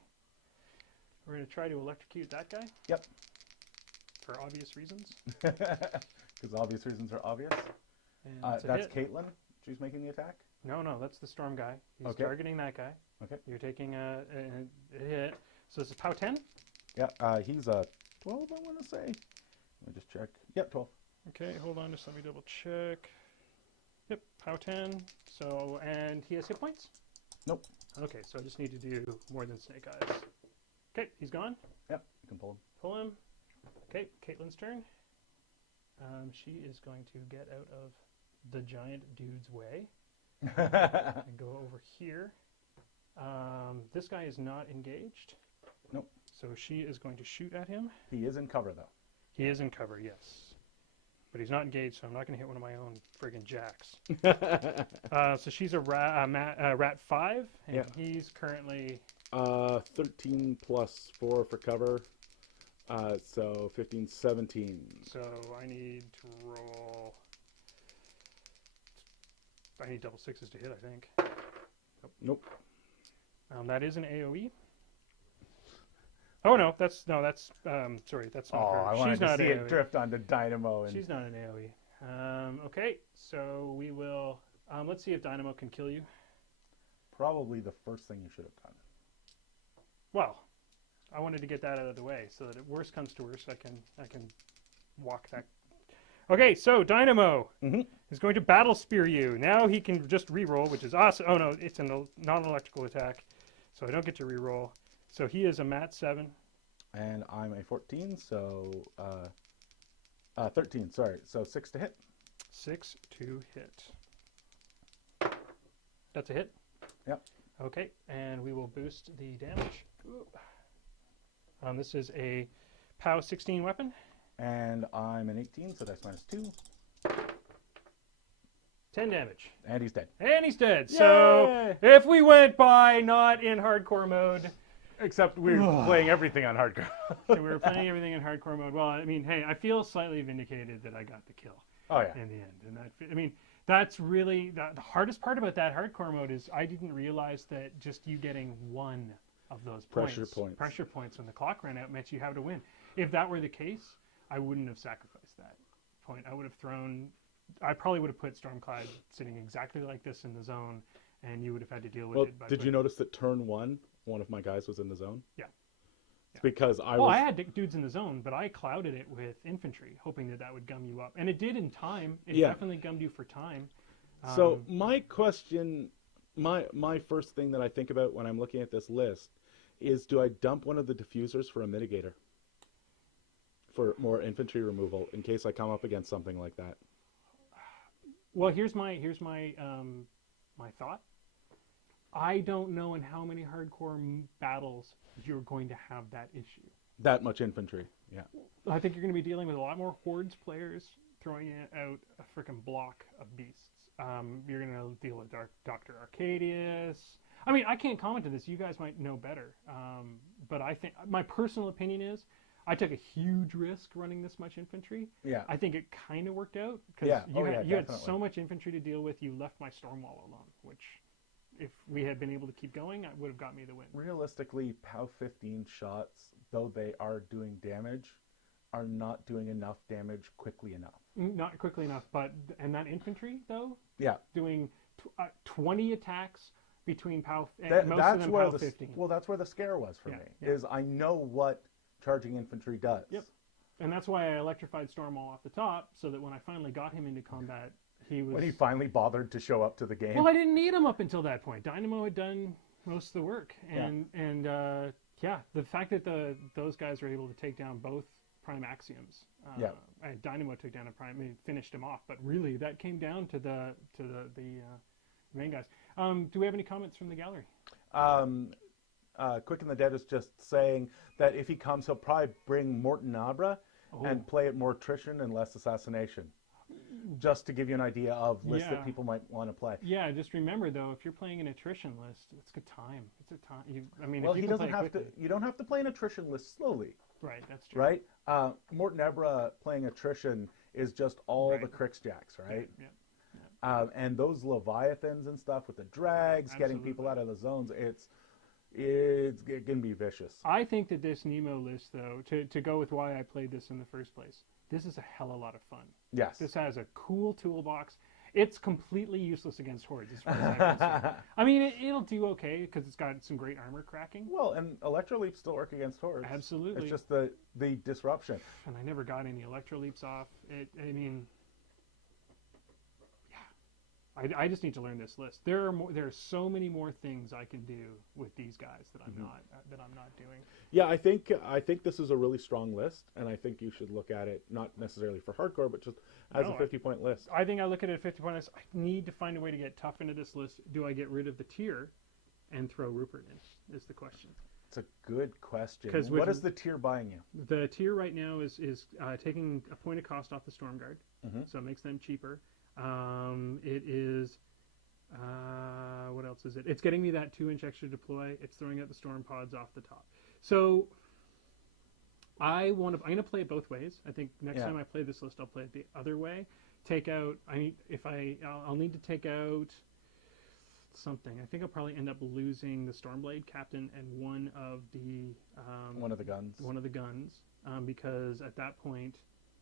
We're going to try to electrocute that guy. Yep. For obvious reasons. Because obvious reasons are obvious. And That's Caitlin. She's making the attack. No, that's the storm guy. He's Okay. targeting that guy. Okay. You're taking a hit. So this is POW 10? Yeah, he's a 12, I want to say. Let me just check. Yep, 12. Okay, hold on, just let me double check. Yep, POW 10. So, and he has hit points? Nope. Okay, so I just need to do more than Snake Eyes. Okay, he's gone. Yep, you can pull him. Pull him. Okay, Caitlin's turn. She is going to get out of the giant dude's way and go over here. This guy is not engaged. Nope. So she is going to shoot at him. He is in cover, though. He is in cover, yes. But he's not engaged, so I'm not going to hit one of my own friggin' jacks. So she's a rat 5, and Yeah. he's currently... 13 plus 4 for cover. So 15, 17. So I need to roll... I need double 6s to hit, I think. Nope. That is an AoE. Oh no, that's sorry, that's not her. I wanted She's to not see AoE. it drift onto Dynamo. And She's not an AoE. Okay, so we will. Let's see if Dynamo can kill you. probably the first thing you should have done. Well, I wanted to get that out of the way so that if worst comes to worst, I can walk that. Okay, so Dynamo is going to battle spear you. Now he can just reroll, which is awesome. Oh no, it's a non-electrical attack, so I don't get to reroll. So he is a mat 7. And I'm a 14, so 13. Sorry, so 6 to hit. 6 to hit. That's a hit. Yep. Okay, and we will boost the damage. This is a POW 16 weapon. And I'm an 18, so that's minus 2. 10 damage. And he's dead. And he's dead. So if we went by not in hardcore mode, Except we were playing everything on hardcore. so we were playing everything in hardcore mode. Well, I mean, hey, I feel slightly vindicated that I got the kill Oh, yeah. in the end. And I mean, that's really the hardest part about that hardcore mode is I didn't realize that just you getting one of those Pressure points. pressure points when the clock ran out meant you had to win. If that were the case, I wouldn't have sacrificed that point. I probably would have put Stormcloud sitting exactly like this in the zone, and you would have had to deal with it. Did you notice that turn one of my guys was in the zone? Yeah. It's because I had dudes in the zone, but I clouded it with infantry, hoping that would gum you up. And it did in time. It definitely gummed you for time. So my question, my first thing that I think about when I'm looking at this list is, do I dump one of the diffusers for a mitigator? For more infantry removal in case I come up against something like that. Well, here's my my thought. I don't know in how many hardcore battles you're going to have that issue. That much infantry, yeah. I think you're going to be dealing with a lot more hordes players throwing out a freaking block of beasts. You're going to deal with Dr. Arcadius. I mean, I can't comment on this. You guys might know better. But I think my personal opinion is I took a huge risk running this much infantry. Yeah. I think it kind of worked out because you had so much infantry to deal with. You left my storm wall alone, which if we had been able to keep going, it would have got me the win. Realistically, POW 15 shots, though they are doing damage, are not doing enough damage quickly enough. Not quickly enough, and that infantry though, yeah, doing 20 attacks between POW most of them POW 15. Well, that's where the scare was for me. Yeah. Is I know what charging infantry does. Yep. And that's why I electrified Stormwall off the top, so that when I finally got him into combat, when he finally bothered to show up to the game. Well, I didn't need him up until that point. Dynamo had done most of the work, and the fact that those guys were able to take down both Prime Axioms. And Dynamo took down a Prime, finished him off, but really that came down to the main guys. Do we have any comments from the gallery? Quick in the Dead is just saying that if he comes, he'll probably bring Morton Abra, and play it more attrition and less assassination. Just to give you an idea of lists Yeah. that people might want to play. Yeah, just remember though, if you're playing an attrition list, it's good time. It's a time. I mean, Well, if you he can doesn't play it have to. quickly. You don't have to play an attrition list slowly, Right, that's true. right? Morton Ebra playing attrition is just all Right. the Cricksjacks, right? Yeah. And those Leviathans and stuff with the drags, getting people out of the zones, it's it can be vicious. I think that this Nemo list, though, to go with why I played this in the first place, this is a hell of a lot of fun. Yes. This has a cool toolbox. It's completely useless against hordes, as far as I'm concerned. I mean, it'll do okay because it's got some great armor cracking. Well, and Electroleaps still work against hordes. Absolutely. It's just the disruption. And I never got any Electroleaps off. I mean, yeah. I just need to learn this list. There are so many more things I can do with these guys that I'm not doing. Yeah, I think this is a really strong list, and I think you should look at it not necessarily for hardcore, but just as a 50-point list. I think I look at it 50-point list. I need to find a way to get tough into this list. Do I get rid of the tier and throw Rupert in? Is the question. It's a good question. 'Cause What with- is the tier buying you? The tier right now is taking a point of cost off the Storm Guard, so it makes them cheaper. It is what else is it? It's getting me that 2-inch extra deploy. It's throwing out the Storm Pods off the top. So I'm going to play it both ways. I think next time I play this list, I'll play it the other way. Take out. I'll need to take out something. I think I'll probably end up losing the Stormblade Captain and one of the guns. Because at that point,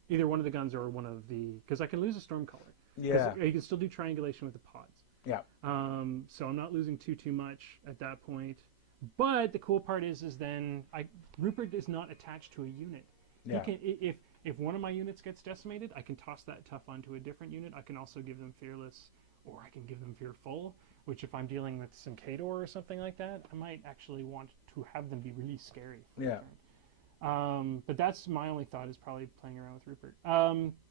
either one of the guns or one of the, because I can lose a Stormcaller. Yeah. You can still do triangulation with the pods. Yeah. So I'm not losing too much at that point. But the cool part is then Rupert is not attached to a unit. Yeah. He can, if one of my units gets decimated, I can toss that tough onto a different unit. I can also give them Fearless, or I can give them Fearful, which if I'm dealing with some Khador or something like that, I might actually want to have them be really scary. Yeah. But that's my only thought, is probably playing around with Rupert.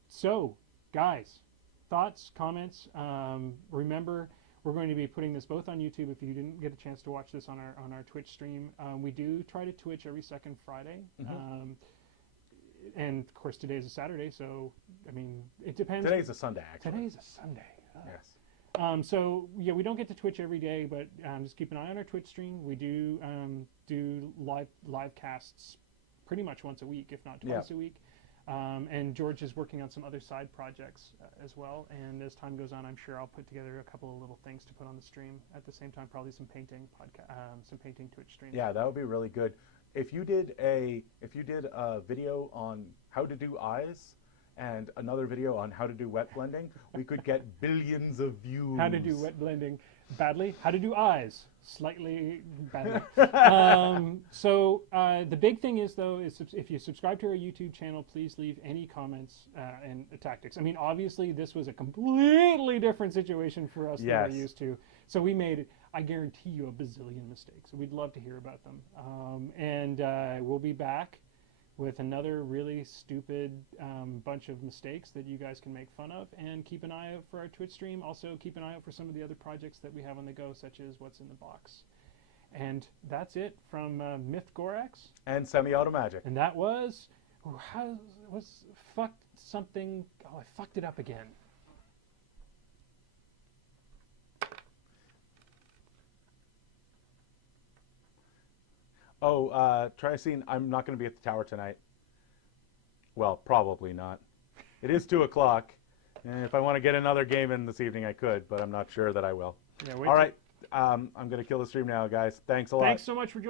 So, guys, thoughts, comments. Remember, we're going to be putting this both on YouTube. If you didn't get a chance to watch this on our Twitch stream, we do try to Twitch every second Friday. And of course, today's a Saturday, so I mean, it depends. Today's a Sunday, actually. Today's a Sunday. Yes. So yeah, we don't get to Twitch every day, but just keep an eye on our Twitch stream. We do do live casts pretty much once a week, if not twice a week. And George is working on some other side projects as well. And as time goes on, I'm sure I'll put together a couple of little things to put on the stream at the same time. Probably some painting Twitch streams. Yeah, that would be really good. If you did a video on how to do eyes and another video on how to do wet blending, we could get billions of views. How to do wet blending badly. How to do eyes slightly badly. So the big thing is, though, is if you subscribe to our YouTube channel, please leave any comments and tactics. I mean, obviously, this was a completely different situation for us than we're used to. So we made, I guarantee you, a bazillion mistakes. We'd love to hear about them. And we'll be back with another really stupid bunch of mistakes that you guys can make fun of, and keep an eye out for our Twitch stream. Also, keep an eye out for some of the other projects that we have on the go, such as What's in the Box. And that's it from Miffed Gorax. And Semi-Auto Magic. And that was, fucked something, I fucked it up again. Oh, Triacine, I'm not going to be at the tower tonight. Well, probably not. It is 2 o'clock. And if I want to get another game in this evening, I could, but I'm not sure that I will. Yeah, All right. I'm going to kill the stream now, guys. Thanks a lot. Thanks so much for joining.